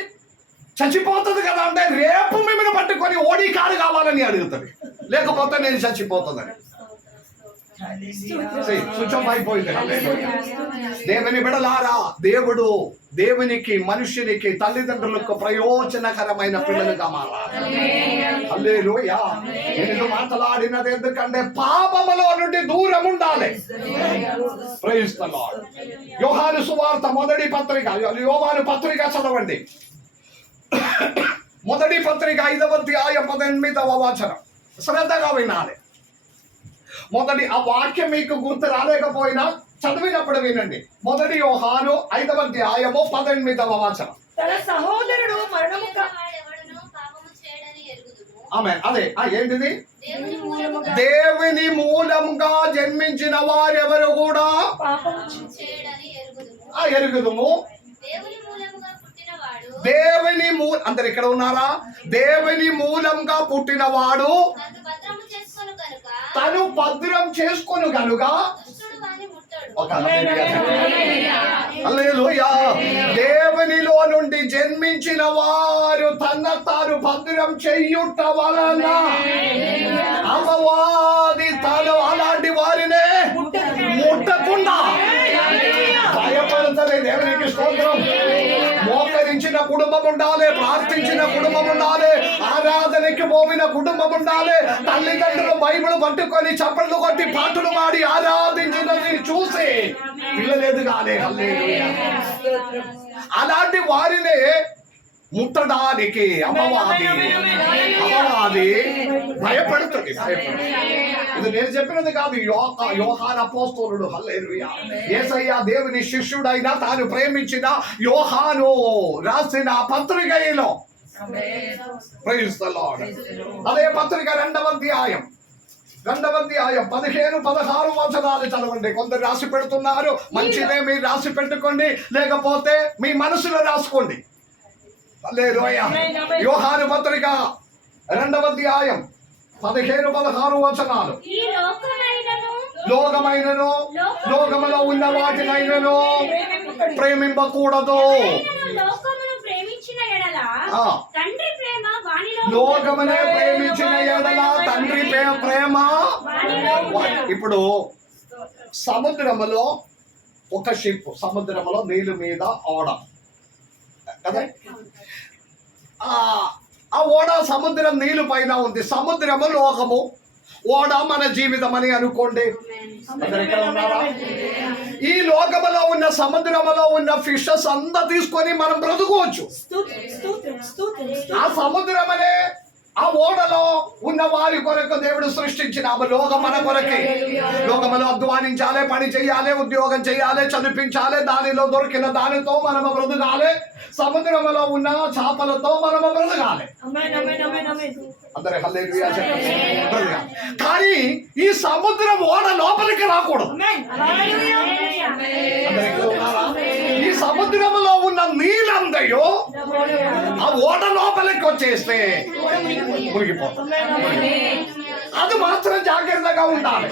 చచ్చిపోతుంది కదా అంటే, రేపు మిమ్మల్ని పట్టుకొని ఓడి కారు కావాలని అడుగుతుంది, లేకపోతే నేను చచ్చిపోతుందని. స్విచ్ ఆఫ్ అయిపోయింది. దేవుని బిడ్డలారా, దేవుడు దేవునికి, మనుష్యునికి, తల్లిదండ్రులకు ప్రయోజనకరమైన పిల్లలుగా మారాలి. హల్లెలూయా. నేను మాట్లాడినది ఎందుకంటే పాపములో నుండి దూరం ఉండాలి. Praise the Lord. యోహాను సువార్త మొదటి పత్రిక, యోహాను పత్రిక చదవండి. మొదటి పత్రిక 5వ అధ్యాయం 18వ వచనం శ్రద్ధగా వినాలి. మొదటి ఆ వాక్యం మీకు గుర్తు రాలేకపోయినా చదివినప్పుడు వినండి. మొదటి యోహాను 5వ అధ్యాయము 18వ వచనం. తన సహోదరుడు మరణము ఆమేన్. అదే ఏంటిది? దేవుని మూలంగా జన్మించిన వారెవరు కూడా ఎరుగుదుము. దేవుని అందరు ఇక్కడ ఉన్నారా? దేవుని మూలంగా పుట్టినవాడు తను భద్రం చేసుకొను గనుక ఒక హల్లెలూయా. దేవునిలో నుండి జన్మించిన వారు తన తాను భద్రం చెయ్యుట వలన అపవాది తాను అలాంటి వారినే ముట్టకుండా భయపడతలే. దేవునికి స్తోత్రం. మోకరించిన కుటుంబం ఉండాలి, ప్రార్థించిన కుటుంబం ఉండాలి, ఆరాధనకి పోవిన కుటుంబం ఉండాలి. తల్లిదండ్రులు బైబిల్ పట్టుకొని చప్పట్లు కొట్టి పాటలు పాడి ఆరాధించినది చూసి పిల్లలేదు కానీ అలాంటి వారినే ముట్టడానికి అపవాది భయపడుతుంది. ఇది నేను చెప్పినది కాదు, యోహాను అపోస్తలుడు హల్లెలూయా యేసయ్య దేవుని శిష్యుడైన తాను ప్రేమించిన యోహాను రాసిన పత్రికలో ప్రైజ్ ది లార్డ్. అదే పత్రిక 2వ అధ్యాయం 15-16 వచనాలు చదవండి. కొందరు రాసి పెడుతున్నారు, మంచిదే, మీరు రాసి పెట్టుకోండి, లేకపోతే మీ మనసులో రాసుకోండి. హల్లెలూయా. యోహాను పత్రిక 2వ అధ్యాయం 15-16 వచనాలు. లోకమైనను లోకములో ఉన్న వాటినైనను ప్రేమింపకూడదు. లోకమునే ప్రేమించిన ఎడల తండ్రి ప్రేమ. ఇప్పుడు సముద్రములో ఒక షిప్, సముద్రములో నీళ్ళ మీద ఓడ కదా, ఆ ఓడ సముద్రం నీళ్ళు పైన ఉంది. సముద్రము లోకము, ఓడ మన జీవితం అని అనుకోండి. ఈ లోకములో ఉన్న సముద్రములో ఉన్న ఫిషెస్ అంతా తీసుకొని మనం బ్రతుకోవచ్చు. ఆ సముద్రమనే ఆ ఓడలో ఉన్న వారి కొరకు దేవుడు సృష్టించిన లోకం మన కొరకే. లోకములో అధ్వానించాలి, పని చేయాలి, ఉద్యోగం చేయాలి, చదివించాలి, దానిలో దొరికిన దానితో మనము బ్రతకాలి. సముద్రములో ఉన్న చేపలతో మనము బ్రతకాలి. అందరూ హల్లెలూయా చెప్పండి. కానీ ఈ సముద్రం ఓడ లోపలికి రాకూడదు. ఈ సముద్రములో ఉన్న నీళ్ళందయో ఆ ఓడ లోపలికి వచ్చేస్తే మునిగిపోతుంది. అది మాత్రం జాగ్రత్తగా ఉండాలి.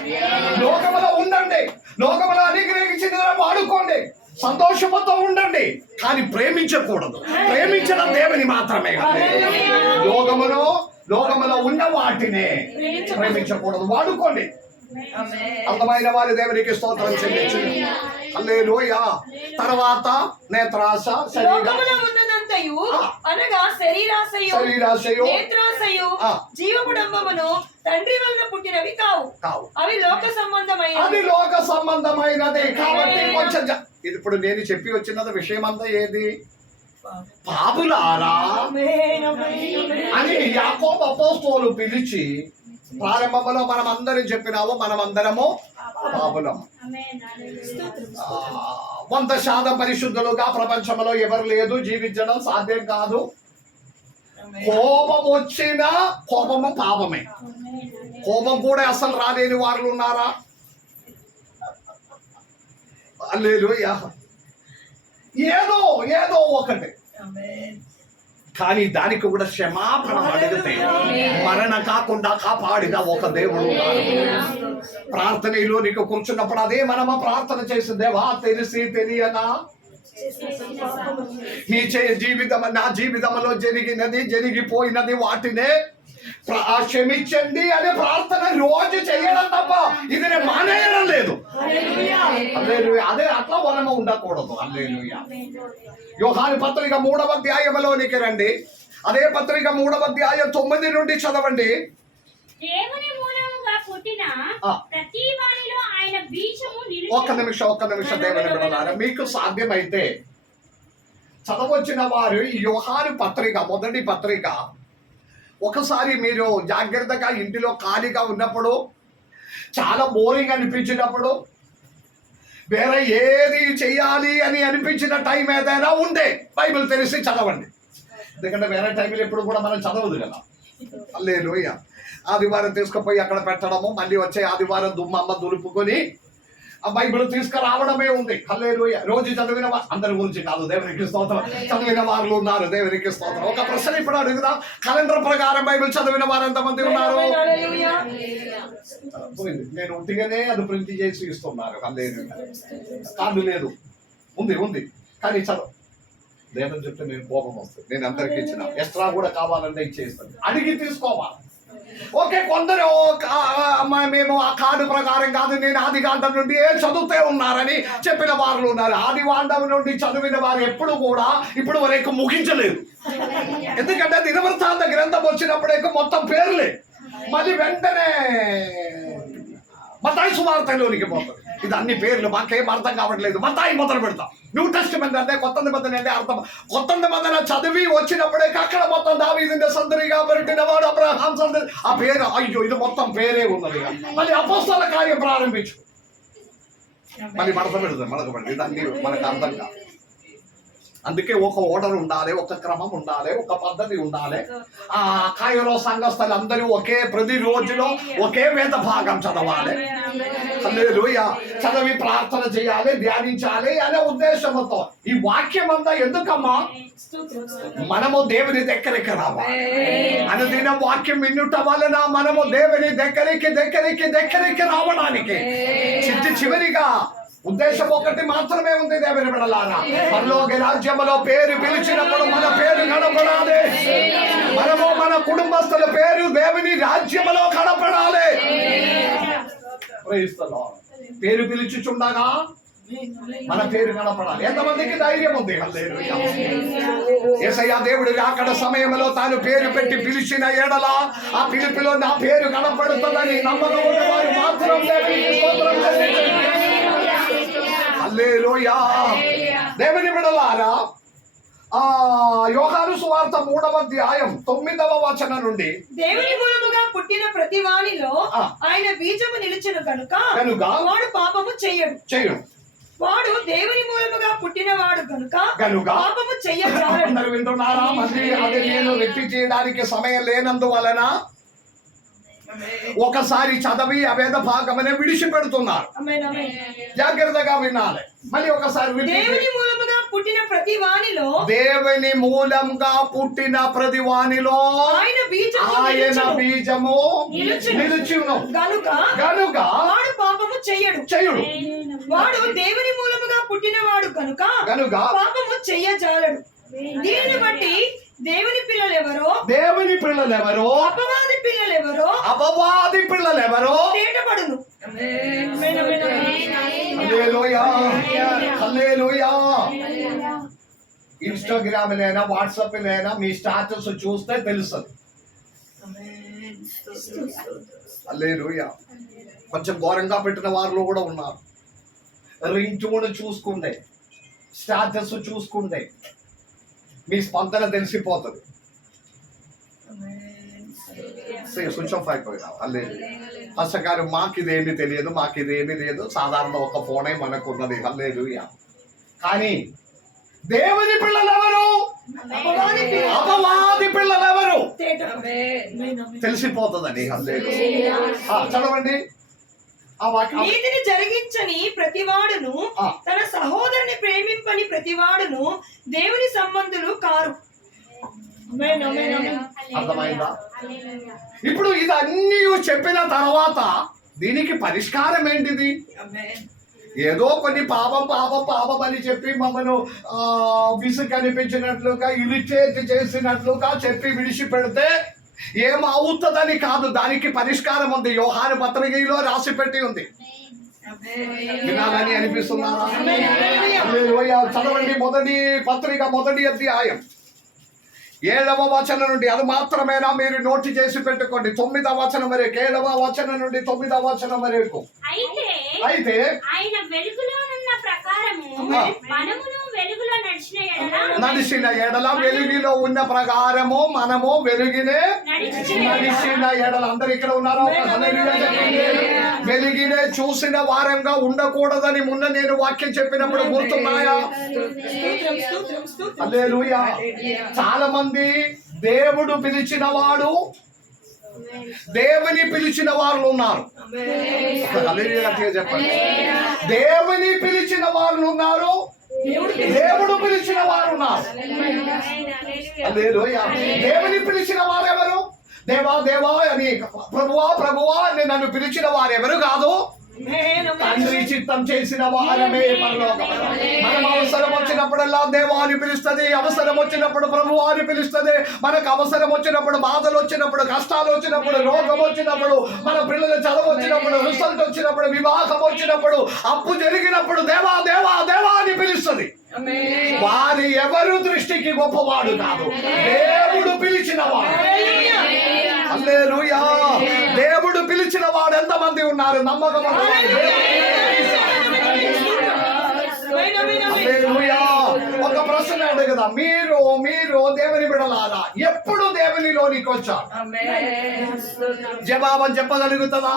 లోకములో ఉండండి, లోకములో అనుగ్రహించిన వాడుకోండి, సంతోషముతో ఉండండి, కానీ ప్రేమించకూడదు. ప్రేమించడం దేవుని మాత్రమే. లోకములో ఉన్న వాటినే ప్రేమించకూడదు, వాడుకోండి. అర్థమైన వారి దేవునికి స్తోత్రం చెల్లించు. హల్లెలూయా. తర్వాత నేత్రాశ, ఉన్నదంతయు అనగా శరీరాశయు నేత్రాశయు జీవకుడంబమును తండ్రి వలన పుట్టినవి కావు. అవి లోక సంబంధమైనది. కాబట్టి కొంచెం ఇప్పుడు నేను చెప్పి వచ్చిన విషయం అంతా ఏది? పాపులారా అని యాకోబు అపోస్తలులు పిలిచి ప్రారంభంలో మనం అందరం చెప్పినాము, మనం అందరము పాపులం. 100% పరిశుద్ధులుగా ప్రపంచంలో ఎవరు లేదు, జీవించడం సాధ్యం కాదు. కోపం వచ్చినా కోపము పాపమే. కోపం కూడా అసలు రాలేని వారు ఉన్నారా? హల్లెలూయా. ఏదో ఒకటి, కానీ దానికి కూడా క్షమాపణ అడిగితే మరణ కాకుండా కాపాడిన ఒక దేవుడు. ప్రార్థనలో నీకు కూర్చున్నప్పుడు అదే మనమ ప్రార్థన చేసి, దేవా తెలిసి తెలియనా నీ నా జీవితంలో జరిగిపోయినది వాటినే క్షమించండి అనే ప్రార్థన రోజు చేయడం తప్ప ఇది నేను మానేయడం లేదు. అదే అట్లా మనము ఉండకూడదు. హల్లెలూయా. యోహాను పత్రిక 3వ అధ్యాయంలోనికి రండి. అదే పత్రిక 3వ అధ్యాయం 9 నుండి చదవండి. దేవుని మూలముగా పుట్టిన ప్రతి వానిలో ఆయన బీజము ఒక్క నిమిషం దేవుని బిడ్డలారా, మీకు సాధ్యమైతే చదవచ్చిన వారు ఈ యోహాను పత్రిక, మొదటి పత్రిక ఒకసారి మీరు జాగ్రత్తగా ఇంటిలో ఖాళీగా ఉన్నప్పుడు, చాలా బోరింగ్ అనిపించినప్పుడు, వేరే ఏది చెయ్యాలి అని అనిపించిన టైం ఏదైనా ఉంటే బైబిల్ తెలిసి చదవండి. ఎందుకంటే వేరే టైంలో ఎప్పుడు కూడా మనం చదవదు కదా. హల్లెలూయా. ఆదివారం తీసుకుపోయి అక్కడ పెట్టడము, మళ్ళీ వచ్చే ఆదివారం దుమ్మమ్మ దులుపుకొని ఆ బైబిల్ తీసుకురావడమే ఉంది. హల్లెలూయా. రోజు చదివిన అందరి గురించి కాదు, దేవునికి స్తోత్రం. చదివిన వారు ఉన్నారు, దేవునికి స్తోత్రం. ఒక ప్రశ్న ఇప్పుడు అడుగుదాం, క్యాలెండర్ ప్రకారం బైబిల్ చదివిన వారు ఎంతమంది ఉన్నారు? నేను ఉట్టిగానే అది ప్రింట్ చేసి ఇస్తున్నారు. హల్లెలూయా. కార్డు లేదు, ఉంది కానీ చదువు లేదని చెప్తే నేను కోపం వస్తుంది. నేను అందరికి ఇచ్చిన ఎక్స్ట్రా కూడా కావాలంటే ఇచ్చేస్తాను, అడిగి తీసుకోవాలి. ఓకే, కొందరు మేము ఆ కార్డు ప్రకారం కాదు, నేను ఆది కాండం నుండి చదువుతూ ఉన్నారని చెప్పిన వారు ఉన్నారు. ఆది కాండం నుండి చదివిన వారు ఎప్పుడు కూడా ఇప్పుడు వరకు ముగించలేదు. ఎందుకంటే దినవృత్తాంత గ్రంథం వచ్చినప్పుడే మొత్తం పేర్లే, మళ్ళీ వెంటనే మత్తాయి సువార్తలోనికి పోతుంది. ఇది అన్ని పేర్లు మాకేం అర్థం కావట్లేదు, మత్తాయి మొదలు పెడతాం. న్యూ టెస్టిమెంట్ అంటే కొత్త నిబంధన అంటే అర్థం. కొత్త నిబంధన చదివి వచ్చినప్పుడే అక్కడ మొత్తం దావీదు సందడిగా పెట్టినవాడు అబ్రహాం సందడి ఆ పేరు, అయ్యో ఇది మొత్తం పేరే ఉన్నది. మళ్ళీ అపోస్తల కార్యం ప్రారంభించు, మళ్ళీ మడత పెడతాం, మడకబడి ఇదన్నీ మనకు అర్థం కాదు. అందుకే ఒక ఆర్డర్ ఉండాలి, ఒక క్రమం ఉండాలి, ఒక పద్ధతి ఉండాలి. ఆ కాయలో సంఘస్థలు అందరూ ప్రతి రోజులో ఒకే వేద భాగం చదవాలి. హల్లెలూయా. చదివి ప్రార్థన చేయాలి, ధ్యానించాలి అనే ఉద్దేశంతో ఈ వాక్యం అంతా ఎందుకమ్మా? మనము దేవుని దగ్గరికి రావాలి. అనుదినం వాక్యం వినుట వలన మనము దేవుని దగ్గరికి రావడానికి చివరిగా ఉద్దేశం ఒకటి మాత్రమే ఉంది. దేవుని బిడ్డలారా, పరలోక రాజ్యములో పేరు పిలిచినప్పుడు మన పేరు కనపడాలి. మనము మన కుటుంబస్తుల పేరు దేవుని రాజ్యములో కనపడాలి. పేరు పిలిచుచుండగా మన పేరు కనపడాలి. ఎంతమందికి ధైర్యం ఉంది? యేసయ్య దేవుడు అక్కడ సమయంలో తాను పేరు పెట్టి పిలిచిన ఎడల ఆ పిలుపులో నా పేరు కనపడుతుందని నమ్మకం ఉన్నవారు మాత్రం దేవునికి స్తోత్రం చెల్లించండి. హల్లెలూయా. దేవుని బిడ్డలారా, యోహాను సువార్త 3వ అధ్యాయం 9వ వచనం నుండి, దేవుని మూలముగా పుట్టిన ప్రతి వానిలో ఆయన బీజము నిలిచెను కనుక వాడు పాపము చేయడు. వాడు దేవుని మూలముగా పుట్టిన వాడు కనుక పాపము చెయ్యడు. అందరూ వింటున్నారా? మళ్ళీ అది నేను రిపీట్ చేయడానికి సమయం లేనందువలన ఒకసారి చదివి అవేద భాగమనే విడిచిపెడుతున్నారు. జాగ్రత్తగా వినాలి. మళ్ళీ ఒకసారి దేవుని మూలముగా పుట్టిన ప్రతి వానిలో ఆయన బీజము నిలుచును గనుక వాడు పాపము చెయ్యడు. వాడు దేవుని మూలముగా పుట్టిన వాడు కనుక పాపము చెయ్యజాలడు. దీనిని బట్టి దేవుని పిల్లలెవరో అపవాది పిల్లలెవరో తేటపడును. ఇన్స్టాగ్రామ్ లేనా, వాట్సాప్ లేనా మీ స్టాటస్ చూస్తే తెలుస్తుంది. హల్లెలూయా. కొంచెం ఘోరంగా పెట్టిన వారిలో కూడా ఉన్నారు. రింగ్ ట్యూన్ చూసుకుంటే, స్టాటస్ చూసుకుంటే మీ స్పందన తెలిసిపోతుంది. స్విచ్ ఆఫ్ అయిపోయినా అసలు మాకు ఇదేమి తెలియదు, మాకు ఇదేమి లేదు, సాధారణ ఒక ఫోనే మనకు ఉన్నది. హల్లెలూయా. కానీ దేవుని పిల్లలెవరు, అపవాది పిల్లలెవరు తెలిసిపోతుందండి. హల్లెలూయా. చదవండి. నీతిని జరిగించని ప్రతివాడును, తన సహోదరుని ప్రేమింపని ప్రతివాడును దేవుని సంబంధులు కారు. అర్థమైందా? ఇప్పుడు ఇదన్నీ చెప్పిన తర్వాత దీనికి పరిష్కారం ఏంటిది? ఏదో కొన్ని పాపం అని చెప్పి మమ్మల్ని విసుగు కనిపించినట్లుగా, ఇరిటేట్ చేసినట్లుగా చెప్పి విడిచిపెడితే ఏమవుతుందని కాదు, దానికి పరిష్కారం ఉంది. యోహాను పత్రికలో రాసి పెట్టి ఉంది. వినాలని అనిపిస్తున్నారా? చదవండి. మొదటి పత్రిక 1వ అధ్యాయం 7వ వచనం నుండి. అది మాత్రమేనా మీరు నోటి చేసి పెట్టుకోండి. 9వ వచనం వరకు, 7వ వచనం నుండి 9వ వచనం వరకు. అయితే ఆయన వెలుగులోనున్న ప్రకారము మనమును వెలుగులో నడిచిన ఎడల, వెలుగులో ఉన్న ప్రకారము మనము వెలుగునే నడిచిన ఎడల. అందరు ఇక్కడ ఉన్నారా? వెలుగునే చూసిన వారంగా ఉండకూడదని మొన్న నేను వాక్యం చెప్పినప్పుడు గుర్తున్నాయా? హల్లెలూయా. చాలా మంది దేవుడు పిలిచిన వాడు దేవుని పిలిచిన వారు ఉన్నారు. హల్లెలూయా గట్టిగా చెప్పండి. దేవుని పిలిచిన వారు ఉన్నారు, దేవుడు పిలిచిన వారు ఉన్నారు. హల్లెలూయా. దేవుని పిలిచిన వారు ఎవరు? దేవా దేవా అని, ప్రభువా ప్రభువా అని నన్ను పిలిచిన వారు ఎవరు కాదు, తండ్రి చిత్తం చేసిన వారమే పరలోకం. మనం అవసరం వచ్చినప్పుడల్లా దేవా అని పిలుస్తుంది, అవసరం వచ్చినప్పుడు ప్రభువా అని పిలుస్తుంది. మనకు అవసరం వచ్చినప్పుడు, బాధలు వచ్చినప్పుడు, కష్టాలు వచ్చినప్పుడు, రోగం వచ్చినప్పుడు, మన పిల్లల చదువు వచ్చినప్పుడు, రిజల్ట్ వచ్చినప్పుడు, వివాహం వచ్చినప్పుడు, అప్పు జరిగినప్పుడు దేవా దేవా దేవా అని పిలుస్తుంది. వారి ఎవరు దృష్టికి గొప్పవాడు కాదు, దేవుడు పిలిచిన వాడు. హల్లెలూయా. దేవుడు పిలిచిన వాడు ఎంతమంది ఉన్నారు? నమ్మకం. హల్లెలూయా. ఒక ప్రశ్న అడుగుదా, మీరు మీరు దేవుని బిడ్డలారా ఎప్పుడు దేవునిలోనికి వచ్చారు? జవాబు చెప్పగలుగుతుందా?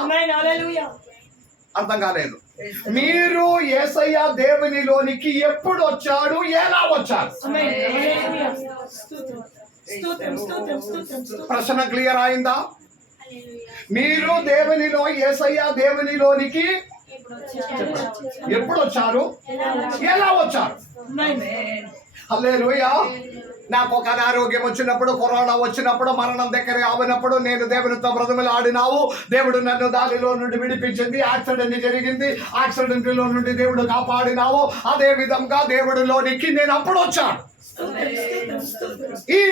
అర్థం కాలేదు. మీరు యేసయ్య దేవునిలోనికి ఎప్పుడు వచ్చాడు, ఎలా వచ్చారు? ప్రశ్న క్లియర్ అయిందా? మీరు దేవునిలో, యేసయ్య దేవునిలోనికి ఎప్పుడు వచ్చారు, ఎలా వచ్చారు? హల్లెలూయా. నాకు ఒక అనారోగ్యం వచ్చినప్పుడు, కరోనా వచ్చినప్పుడు, మరణం దగ్గర ఆవినప్పుడు నేను దేవునితో బ్రతుములు ఆడినావు. దేవుడు నన్ను దానిలో నుండి విడిపించింది. యాక్సిడెంట్ జరిగింది, యాక్సిడెంట్ లో నుండి దేవుడు కాపాడినావు. అదే విధంగా దేవుడిలోనికి నేను అప్పుడు వచ్చాను. ఈ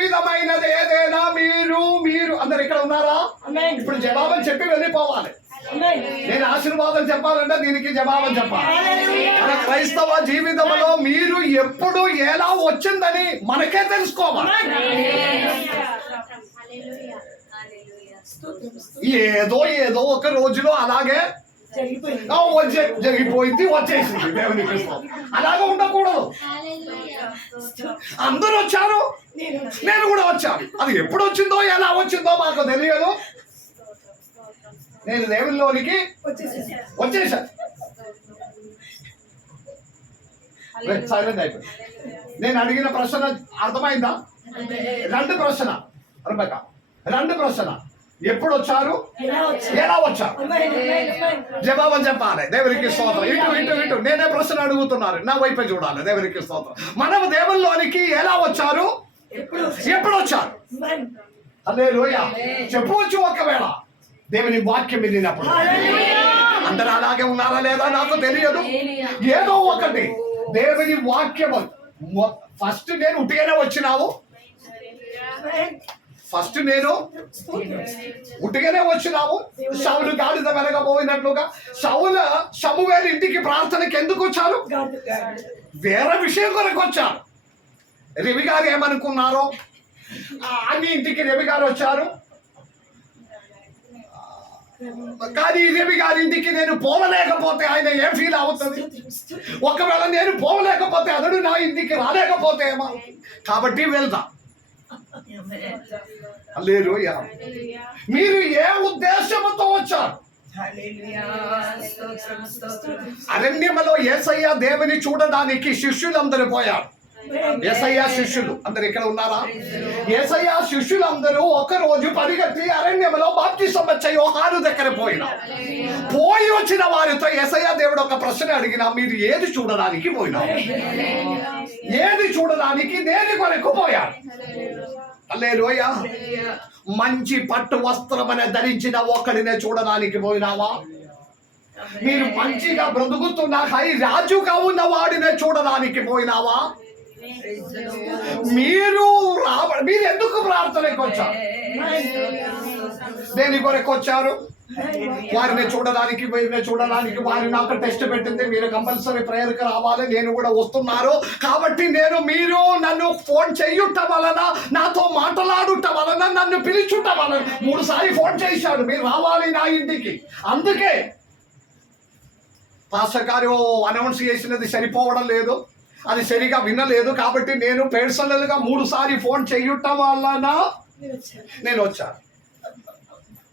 విధమైనది ఏదైనా మీరు మీరు అందరు ఇక్కడ ఉన్నారా? ఇప్పుడు జవాబు చెప్పి వెళ్ళిపోవాలి. నేను ఆశీర్వాదం చెప్పాలంటే దీనికి జవాబు చెప్పాలి. మన క్రైస్తవ జీవితంలో మీరు ఎప్పుడు ఎలా వచ్చిందని మనకే తెలుసుకోవాలి. ఏదో ఏదో ఒక రోజులో అలాగే జరిగిపోయింది, వచ్చేసింది. దేవుని కృష్ణ అలాగే ఉండకూడదు. అందరూ వచ్చారు, నేను కూడా వచ్చాను. అది ఎప్పుడు వచ్చిందో ఎలా వచ్చిందో మాకు తెలియదు. నేను దేవునిలోనికి వచ్చేసాను. సైలెంట్ అయిపోయి. నేను అడిగిన ప్రశ్న అర్థమైందా? రెండు ప్రశ్న అర్థమైందా? రెండు ప్రశ్న, ఎప్పుడు వచ్చారు, ఎలా వచ్చారు? జవాబు చెప్పాలి. దేవునికి స్తోత్రం. ఇటు ఇటు ఇటు నేనే ప్రశ్న అడుగుతున్నారు, నా వైపే చూడాలి. దేవునికి స్తోత్రం. మనం దేవునిలోనికి ఎలా వచ్చారు, ఎప్పుడు వచ్చారు? హల్లెలూయా. చెప్పవచ్చు. ఒకవేళ దేవుని వాక్యం వినినప్పుడు అందరూ అలాగే ఉన్నారా లేదా నాకు తెలియదు. ఏదో ఒకటి దేవుని వాక్యం. ఫస్ట్ నేను ఉట్టిగానే వచ్చినావు, ఫస్ట్ నేను ఉట్టిగానే వచ్చినావు. సౌలు గాడిద వెనకపోయినట్లుగా సమూయేలు ఇంటికి ప్రార్థనకి ఎందుకు వచ్చారు? వేరే విషయం కొరకు వచ్చారు. రవి గారు ఏమనుకున్నారో అన్ని ఇంటికి రవి గారు వచ్చారు. కానీ రవి గారి ఇంటికి నేను పోవలేకపోతే ఆయన ఏం ఫీల్ అవుతుంది? ఒకవేళ నేను పోవలేకపోతే అతడు నా ఇంటికి రాలేకపోతే ఏమో. కాబట్టి వెళ్దా. హల్లెలూయా. మీరు ఏ ఉద్దేశంతో వచ్చారు? అరణ్యములో యేసయ్య దేవుని చూడడానికి శిష్యులందరూ పోయారు. యేసయ్య శిష్యులు అందరు ఇక్కడ ఉన్నారా? యేసయ్య శిష్యులందరూ ఒక రోజు పరిగెత్తి అరణ్యములో బాప్తిసం వచ్చే యోహాను దగ్గర పోయి వచ్చిన వారితో యేసయ్య దేవుడు ఒక ప్రశ్న అడిగినా, మీరు ఏది చూడడానికి పోయినారు? ఏది చూడడానికి, దేని కొరకు పోయారు? హల్లెలూయా. మంచి పట్టు వస్త్రమనే ధరించిన ఒక్కడినే చూడడానికి పోయినావా? మీరు మంచిగా బ్రతుకుతున్న రాజుగా ఉన్న వాడినే చూడడానికి పోయినావా? మీరు ఎందుకు ప్రార్థనకు వచ్చారు? దేని కొరకు వచ్చారు? వారిని చూడడానికి, వీరిని చూడడానికి. వారి నాకు టెస్ట్ పెట్టింది, మీరు కంపల్సరీ ప్రేయర్కి రావాలి, నేను కూడా వస్తున్నారు. కాబట్టి మీరు నన్ను ఫోన్ చేయుట వలన, నాతో మాట్లాడుట వలన, నన్ను పిలుచుట వలన 3 సార్లు ఫోన్ చేశాడు, మీరు రావాలి నా ఇంటికి. అందుకే పాస్టర్ గారు అనౌన్స్ చేసినది సరిపోవడం లేదు, అది సరిగా వినలేదు. కాబట్టి నేను పర్సనల్ గా 3 సార్లు ఫోన్ చేయుట వలన నేను వచ్చాను.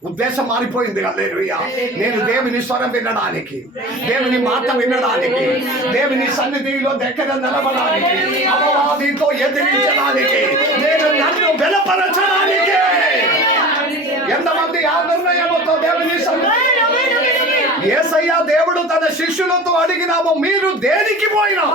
ఉద్దేశం మారిపోయింది. హల్లెలూయా. నేను దేవుని స్వరం వినడానికి, దేవుని మాట వినడానికి, దేవుని సన్నిధిలో దగ్గర నిలబడడానికి, అపవాదితో ఎదిరించడానికి, నేను నన్ను బలపరచడానికి. ఎంత తన శిష్యులతో అడిగినాము, మీరు దేనికి పోయినా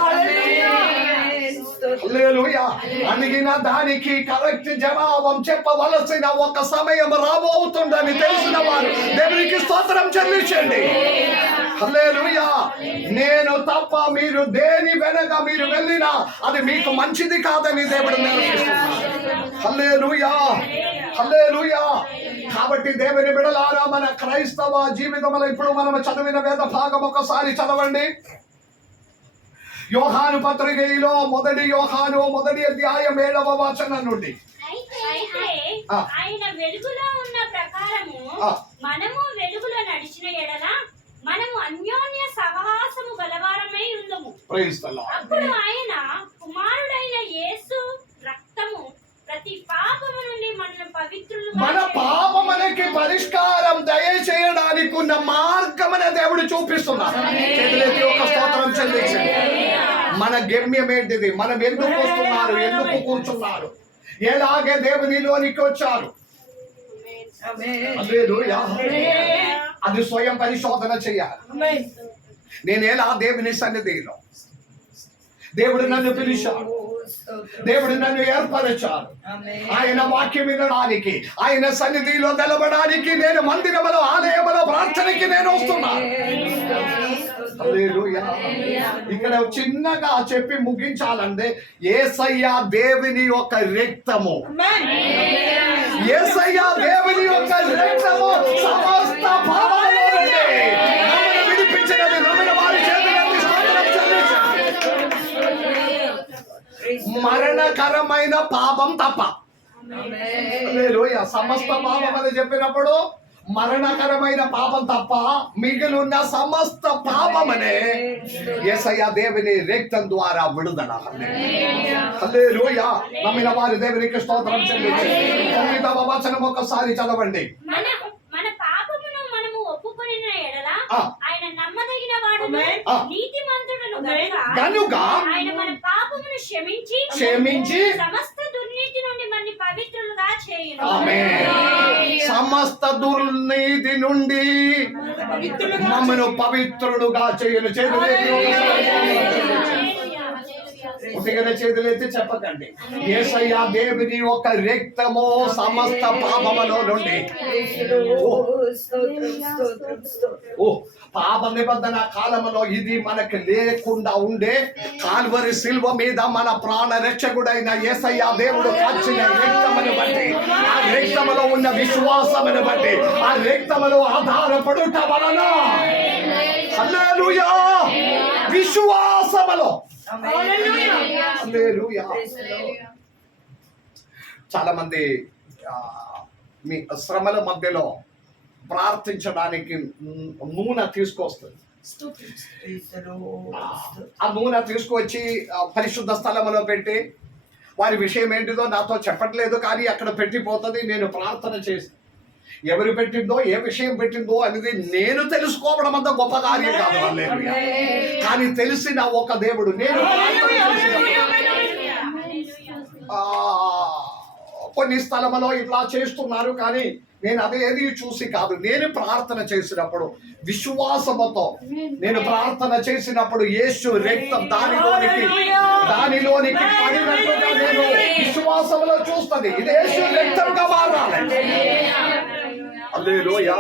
హల్లెలూయా అడిగిన దానికి కరెక్ట్ జవాబం చెప్పవలసిన ఒక సమయం రాబోతుందని తెలిసిన వారు దేవునికి స్తోత్రం చెల్లించండి. హల్లెలూయా. నేను తప్ప మీరు దేని వెనక మీరు వెళ్ళినా అది మీకు మంచిది కాదని దేవుడు నేర్పిస్తున్నాడు. హల్లెలూయా, హల్లెలూయా. కాబట్టి దేవుని బిడ్డలారా, మన క్రైస్తవ జీవితంలో ఇప్పుడు మనం చదివిన వేద భాగం ఒకసారి చదవండి. యోహాను పత్రికలో 1 యోహాను 1వ అధ్యాయం 7వ వచనం నుండి. అయితే ఆయన వెలుగులో ఉన్న ప్రకారము మనము వెలుగులో నడిచిన ఎడల మనము అన్యోన్య సహవాసము గలవారమై ఉందము. Praise the Lord. అప్పుడు ఆయన కుమారుడైన యేసు రక్తము ప్రతి పాపము నుండి మనల్ని పవిత్రులుగా మన పాపములకి పరిష్కారం దయచేయడానికి ఉన్న మార్గమనే దేవుడు చూపిస్తున్నాడు. చేతులెత్తి ఒక స్తోత్రం చెల్లించండి. మన గమ్యం ఏంటిది? మనం ఎందుకు వస్తున్నారు, ఎందుకు కూర్చున్నారు, ఎలాగే దేవునిలోనికి వచ్చారు? హల్లెలూయా. అది స్వయం పరిశోధన చేయాలి. నేను ఎలా దేవుని సన్నిధిలో, దేవుడు నన్ను పిలిచాడు, దేవుడు నన్ను ఏర్పరిచాడు. ఆయన వాక్యం వినడానికి, ఆయన సన్నిధిలో నిలబడానికి, నేను మందిరములో ఆలయములో ప్రార్థనకి నేను వస్తున్నాను. హల్లెలూయా. ఇక్కడ చిన్నగా చెప్పి ముగించాలంటే, యేసయ్య దేవుని యొక్క రక్తము, యేసయ్య దేవుని యొక్క రక్తము సమస్త పాపాల నుండి నన్ను విడిపించినది. నమ్మిన వారి చేతులెత్తి స్తోత్రం చెల్లించండి. మరణకరమైన పాపం తప్ప. హల్లెలూయా. సమస్త పాపం అని చెప్పినప్పుడు మరణకరమైన పాపం తప్ప మిగిలిన సమస్త పాపమనే యేసయ్య దేవుని రక్తం ద్వారా విడుదల. హల్లెలూయా. నమ్మిన వారి దేవునికి స్తోత్రం చెల్లించండి. 9వ వచనం ఒకసారి చదవండి. మన పాపమును మనము ఒప్పుకొనిన ఎడల ఆయన నమ్మదగిన వాడు నీతిమంతుడును కనుక ఆయన మన పాపమును క్షమించి సమస్త దుర్నీతి నుండి మనల్ని పవిత్రులుగా చేయును. ఆమేన్. సమస్త దుర్నీతి నుండి మమ్మను పవిత్రుడుగా చేయును. చేతులెత్తి చెప్పకండి. యేసయ్య దేవుని యొక్క రక్తము సమస్త పాపములో నుండి. పాప నిబంధన కాలంలో ఇది మనకు లేకుండా ఉండే కాల్వరి శిల్వ మీద మన ప్రాణ రక్షకుడైన యేసయ్య దేవుడు కాచిన రక్తమును బట్టి, ఆ రక్తములో ఉన్న విశ్వాసమును బట్టి, ఆ రక్తములో ఆధారపడుట వలన హల్లెలూయా విశ్వాసములో హల్లెలూయా. చాలా మంది మీ శ్రమల మధ్యలో ప్రార్థించడానికి నూనె తీసుకొస్తుంది. ఆ నూనె తీసుకొచ్చి పరిశుద్ధ స్థలంలో పెట్టి, వారి విషయం ఏంటిదో నాతో చెప్పట్లేదు కానీ అక్కడ పెట్టిపోతుంది. నేను ప్రార్థన చేసి ఎవరు పెట్టిందో, ఏ విషయం పెట్టిందో అనేది నేను తెలుసుకోవడం అంత గొప్ప కార్యం కాదు. హల్లెలూయా. కానీ తెలిసిన ఒక దేవుడు. నేను కొన్ని స్థలములో ఇట్లా చేస్తున్నారు కానీ నేను అదేది చూసి కాదు. నేను ప్రార్థన చేసినప్పుడు విశ్వాసముతో నేను ప్రార్థన చేసినప్పుడు యేసు రక్తం దానిలోనికి పడినట్టుగా నేను విశ్వాసంలో చూస్తుంది. ఇది యేసు రక్తంగా మారాలి. హల్లెలూయా.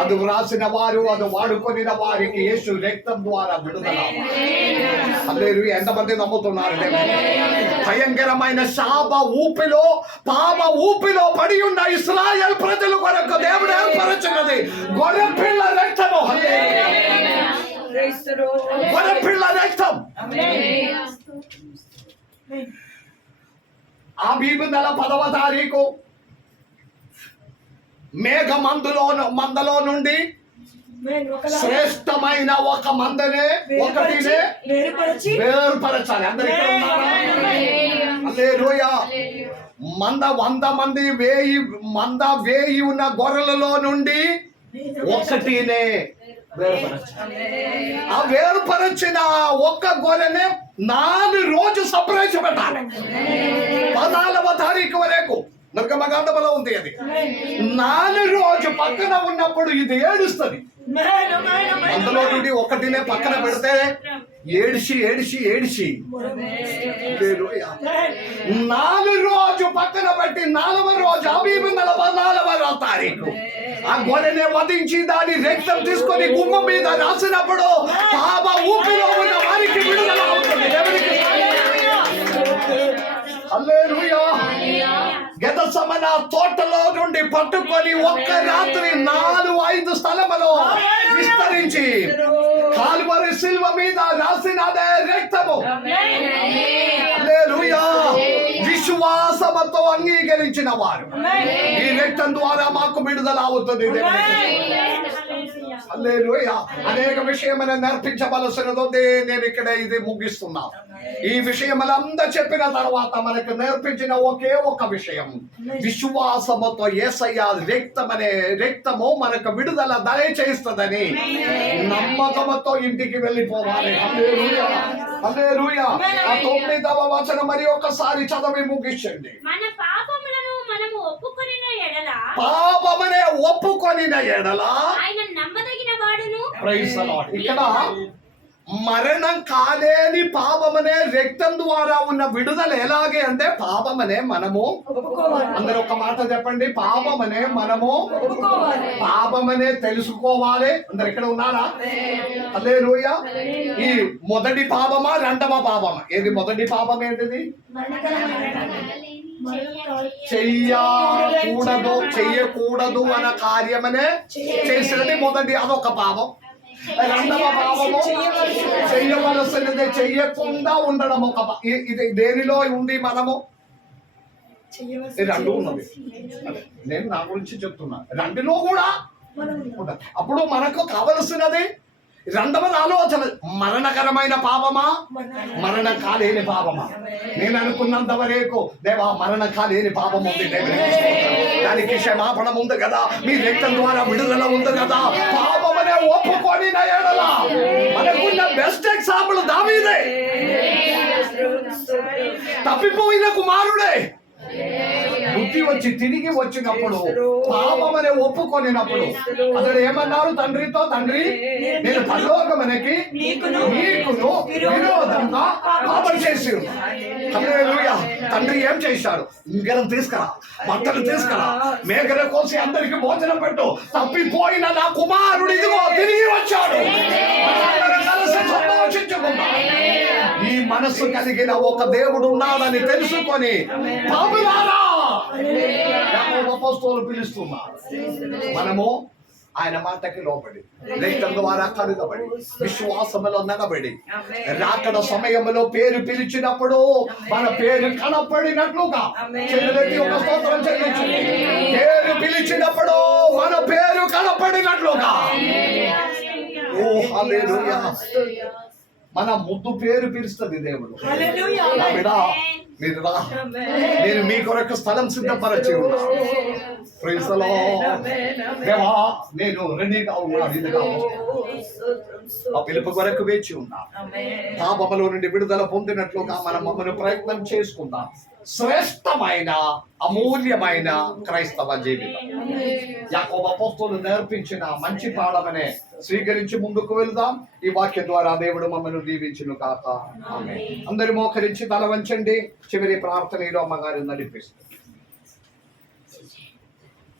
అది వ్రాసిన వారు, అది వాడుకొనిన వారికి యేసు రక్తం ద్వారా విడుదల. హల్లెలూయా. ఎంతమంది నమ్ముతున్నారు? భయంకరమైన శాప ఊపిలో, పాప ఊపిలో పడి ఉన్న ఇశ్రాయేల్ ప్రజల కొరకు దేవుడు ఏర్పరచినది గొర్రెపిల్ల రక్తము. గొర్రెపిల్ల రక్తం. ఆబీబు నెల 10వ తారీఖు మేఘ మందలో నుండి శ్రేష్టమైన ఒక మందనే ఒకటినే వేరుపరచాలి. అందరూ ఇక్కడ ఉన్నారా? హల్లెలూయా. 100 మంది 1000 ఉన్న గొర్రెలలో నుండి ఒకటినే వేరుపరచాలి. ఆ వేరుపరచిన ఒక్క గొర్రెనే 4 రోజు సపరేట్ పెట్టాలి. 14వ తారీఖు వరకు నిర్గమకాండములో ఉంది అది. 4 రోజు పక్కన ఉన్నప్పుడు ఇది ఏడుస్తుంది. అందులో నుండి ఒకటినే పక్కన పెడితే ఏడిసి ఏడిసి ఏడిసి 4 రోజు పక్కన పెట్టి 4వ రోజు అబీబు 44వ తారీఖు ఆ గొర్రెనే వధించి దాని రక్తం తీసుకొని గుమ్మం మీద రాసినప్పుడు పాప ఊపిలో ఉన్న వారికి విడుదల అవుతుంది. ఎవరికి? హల్లెలూయా. గెత్సేమనే తోటలో నుండి పట్టుకొని ఒక్క రాత్రి 4-5 స్థలములో విస్తరించి కాల్వరి శిలువ మీద రాసినదే రక్తము. హల్లెలూయా. విశ్వాసముతో అంగీకరించిన వారు ఈ రక్తం ద్వారా మాకు విడుదల అవుతుంది. హల్లెలూయా. అనేక విషయమైన నేర్పించవలసినది నేను ఇక్కడ ఇది ముగిస్తున్నా. ఈ విషయములంతా చెప్పిన తర్వాత మనకు నేర్పించిన ఒకే ఒక విషయం, విశ్వాసముతో యేసయ్య రక్తము మనకు విడుదల దయచేస్తుందని నమ్మకముతో ఇంటికి వెళ్ళిపోవాలి. హల్లెలూయా. హల్లెలూయా. ఆ 9వ వచనం మరి ఒకసారి చదివి ముగించండి. మన పాపములను మనము ఒప్పుకొనిన ఎడల పాపమనే ఒప్పుకొనిన ఎడల ఆయన నమ్మదగిన వాడును. Praise the Lord. ఇక్కడ మరణం కాలేని పాపమనే రక్తం ద్వారా ఉన్న విడుదల ఎలాగే అంటే పాపమనే మనము అందరూ ఒక మాట చెప్పండి, పాపమనే మనము పాపమనే తెలుసుకోవాలి. అందరు ఇక్కడ ఉన్నారా? హల్లెలూయా. ఈ మొదటి పాపమా రెండవ పాపమా? ఏది మొదటి పాపం? ఏంటిది? చెయ్యకూడదు అన్న కార్యమనే చేసినది మొదటి, అదొక పాపం. రెండవ పాపము చెయ్యవలసినది చెయ్యకుండా ఉండడం ఒక ఇది దేనిలో ఉంది? మనము రెండు ఉన్నది. నేను నా గురించి చెప్తున్నా, రెండులో కూడా ఉండదు. అప్పుడు మనకు కావలసినది రెండవది ఆలోచన, మరణకరమైన పాపమా మరణం కాలేని పాపమా? నేను అనుకున్నంత వరకు దేవా మరణం కాలేని పాపం ఉంది, దానికి క్షమాపణ ఉంది కదా, మీ రక్తం ద్వారా విడుదల ఉంది కదా. పాపమనే ఒప్పుకొని మనకున్న బెస్ట్ ఎగ్జాంపుల్ దావీదే. తప్పిపోయిన కుమారుడే బుద్ధి వచ్చి తిరిగి వచ్చినప్పుడు పాపమనే ఒప్పుకొనినప్పుడు అతడు ఏమన్నారు తండ్రితో, తండ్రి నేను పరలోకమునకి నీకును విరోధంగా పాపం చేసి. హల్లెలూయా. తండ్రి ఏం చేశాడు? ఇంగరం తీసుకురా, బట్టలు తీసుకురా, మేకల కోసి అందరికి భోజనం పెట్టు, తప్పిపోయిన నా కుమారుడు ఇదిగో తిరిగి వచ్చాడు, కలిసి సంతోషించుకుందాం. ఈ మనస్సు కలిగిన ఒక దేవుడు ఉన్నాడని తెలుసుకొని పాపులారా అపోస్తలులు పిలుస్తున్నారు. మనము ఆయన మాటకి లోబడి రక్తం ద్వారా కడుగబడి విశ్వాసములో నడబడి రాకడ సమయంలో పేరు పిలిచినప్పుడు మన పేరు కనపడినట్లుగా చెల్లెలకి ఒక స్తోత్రం చెల్లించు. పేరు పిలిచినప్పుడు మన పేరు కనపడినట్లుగా. ఓ హల్లెలూయా. మన ముద్దు పేరు పిలుస్తుంది దేవుడు. నేను మీ కొరకు స్థలం సిద్ధపరచి ఉన్నా. Praise the Lord. దేవా నేను రెడీగా ఉన్నాను, ఇదిగా ఆ పిలుపు కొరకు వేచి ఉన్నా. పాపములో నుండి విడుదల పొందినట్లుగా మనం మమ్మల్ని ప్రయత్నం చేసుకుందాం. శ్రేష్టమైన అమూల్యమైన క్రైస్తవ జీవితం యాకోబు అపోస్తలులు నేర్పించిన మంచి పాఠమనే స్వీకరించి ముందుకు వెళ్దాం. ఈ వాక్యం ద్వారా దేవుడు మమ్మల్ని దీవించును కాక. ఆమేన్. అందరూ మోకరించి తల వంచండి. చివరి ప్రార్థనలో అమ్మగారు నడిపిస్తుంది.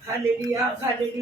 హల్లెలూయా. హల్లెలూయా.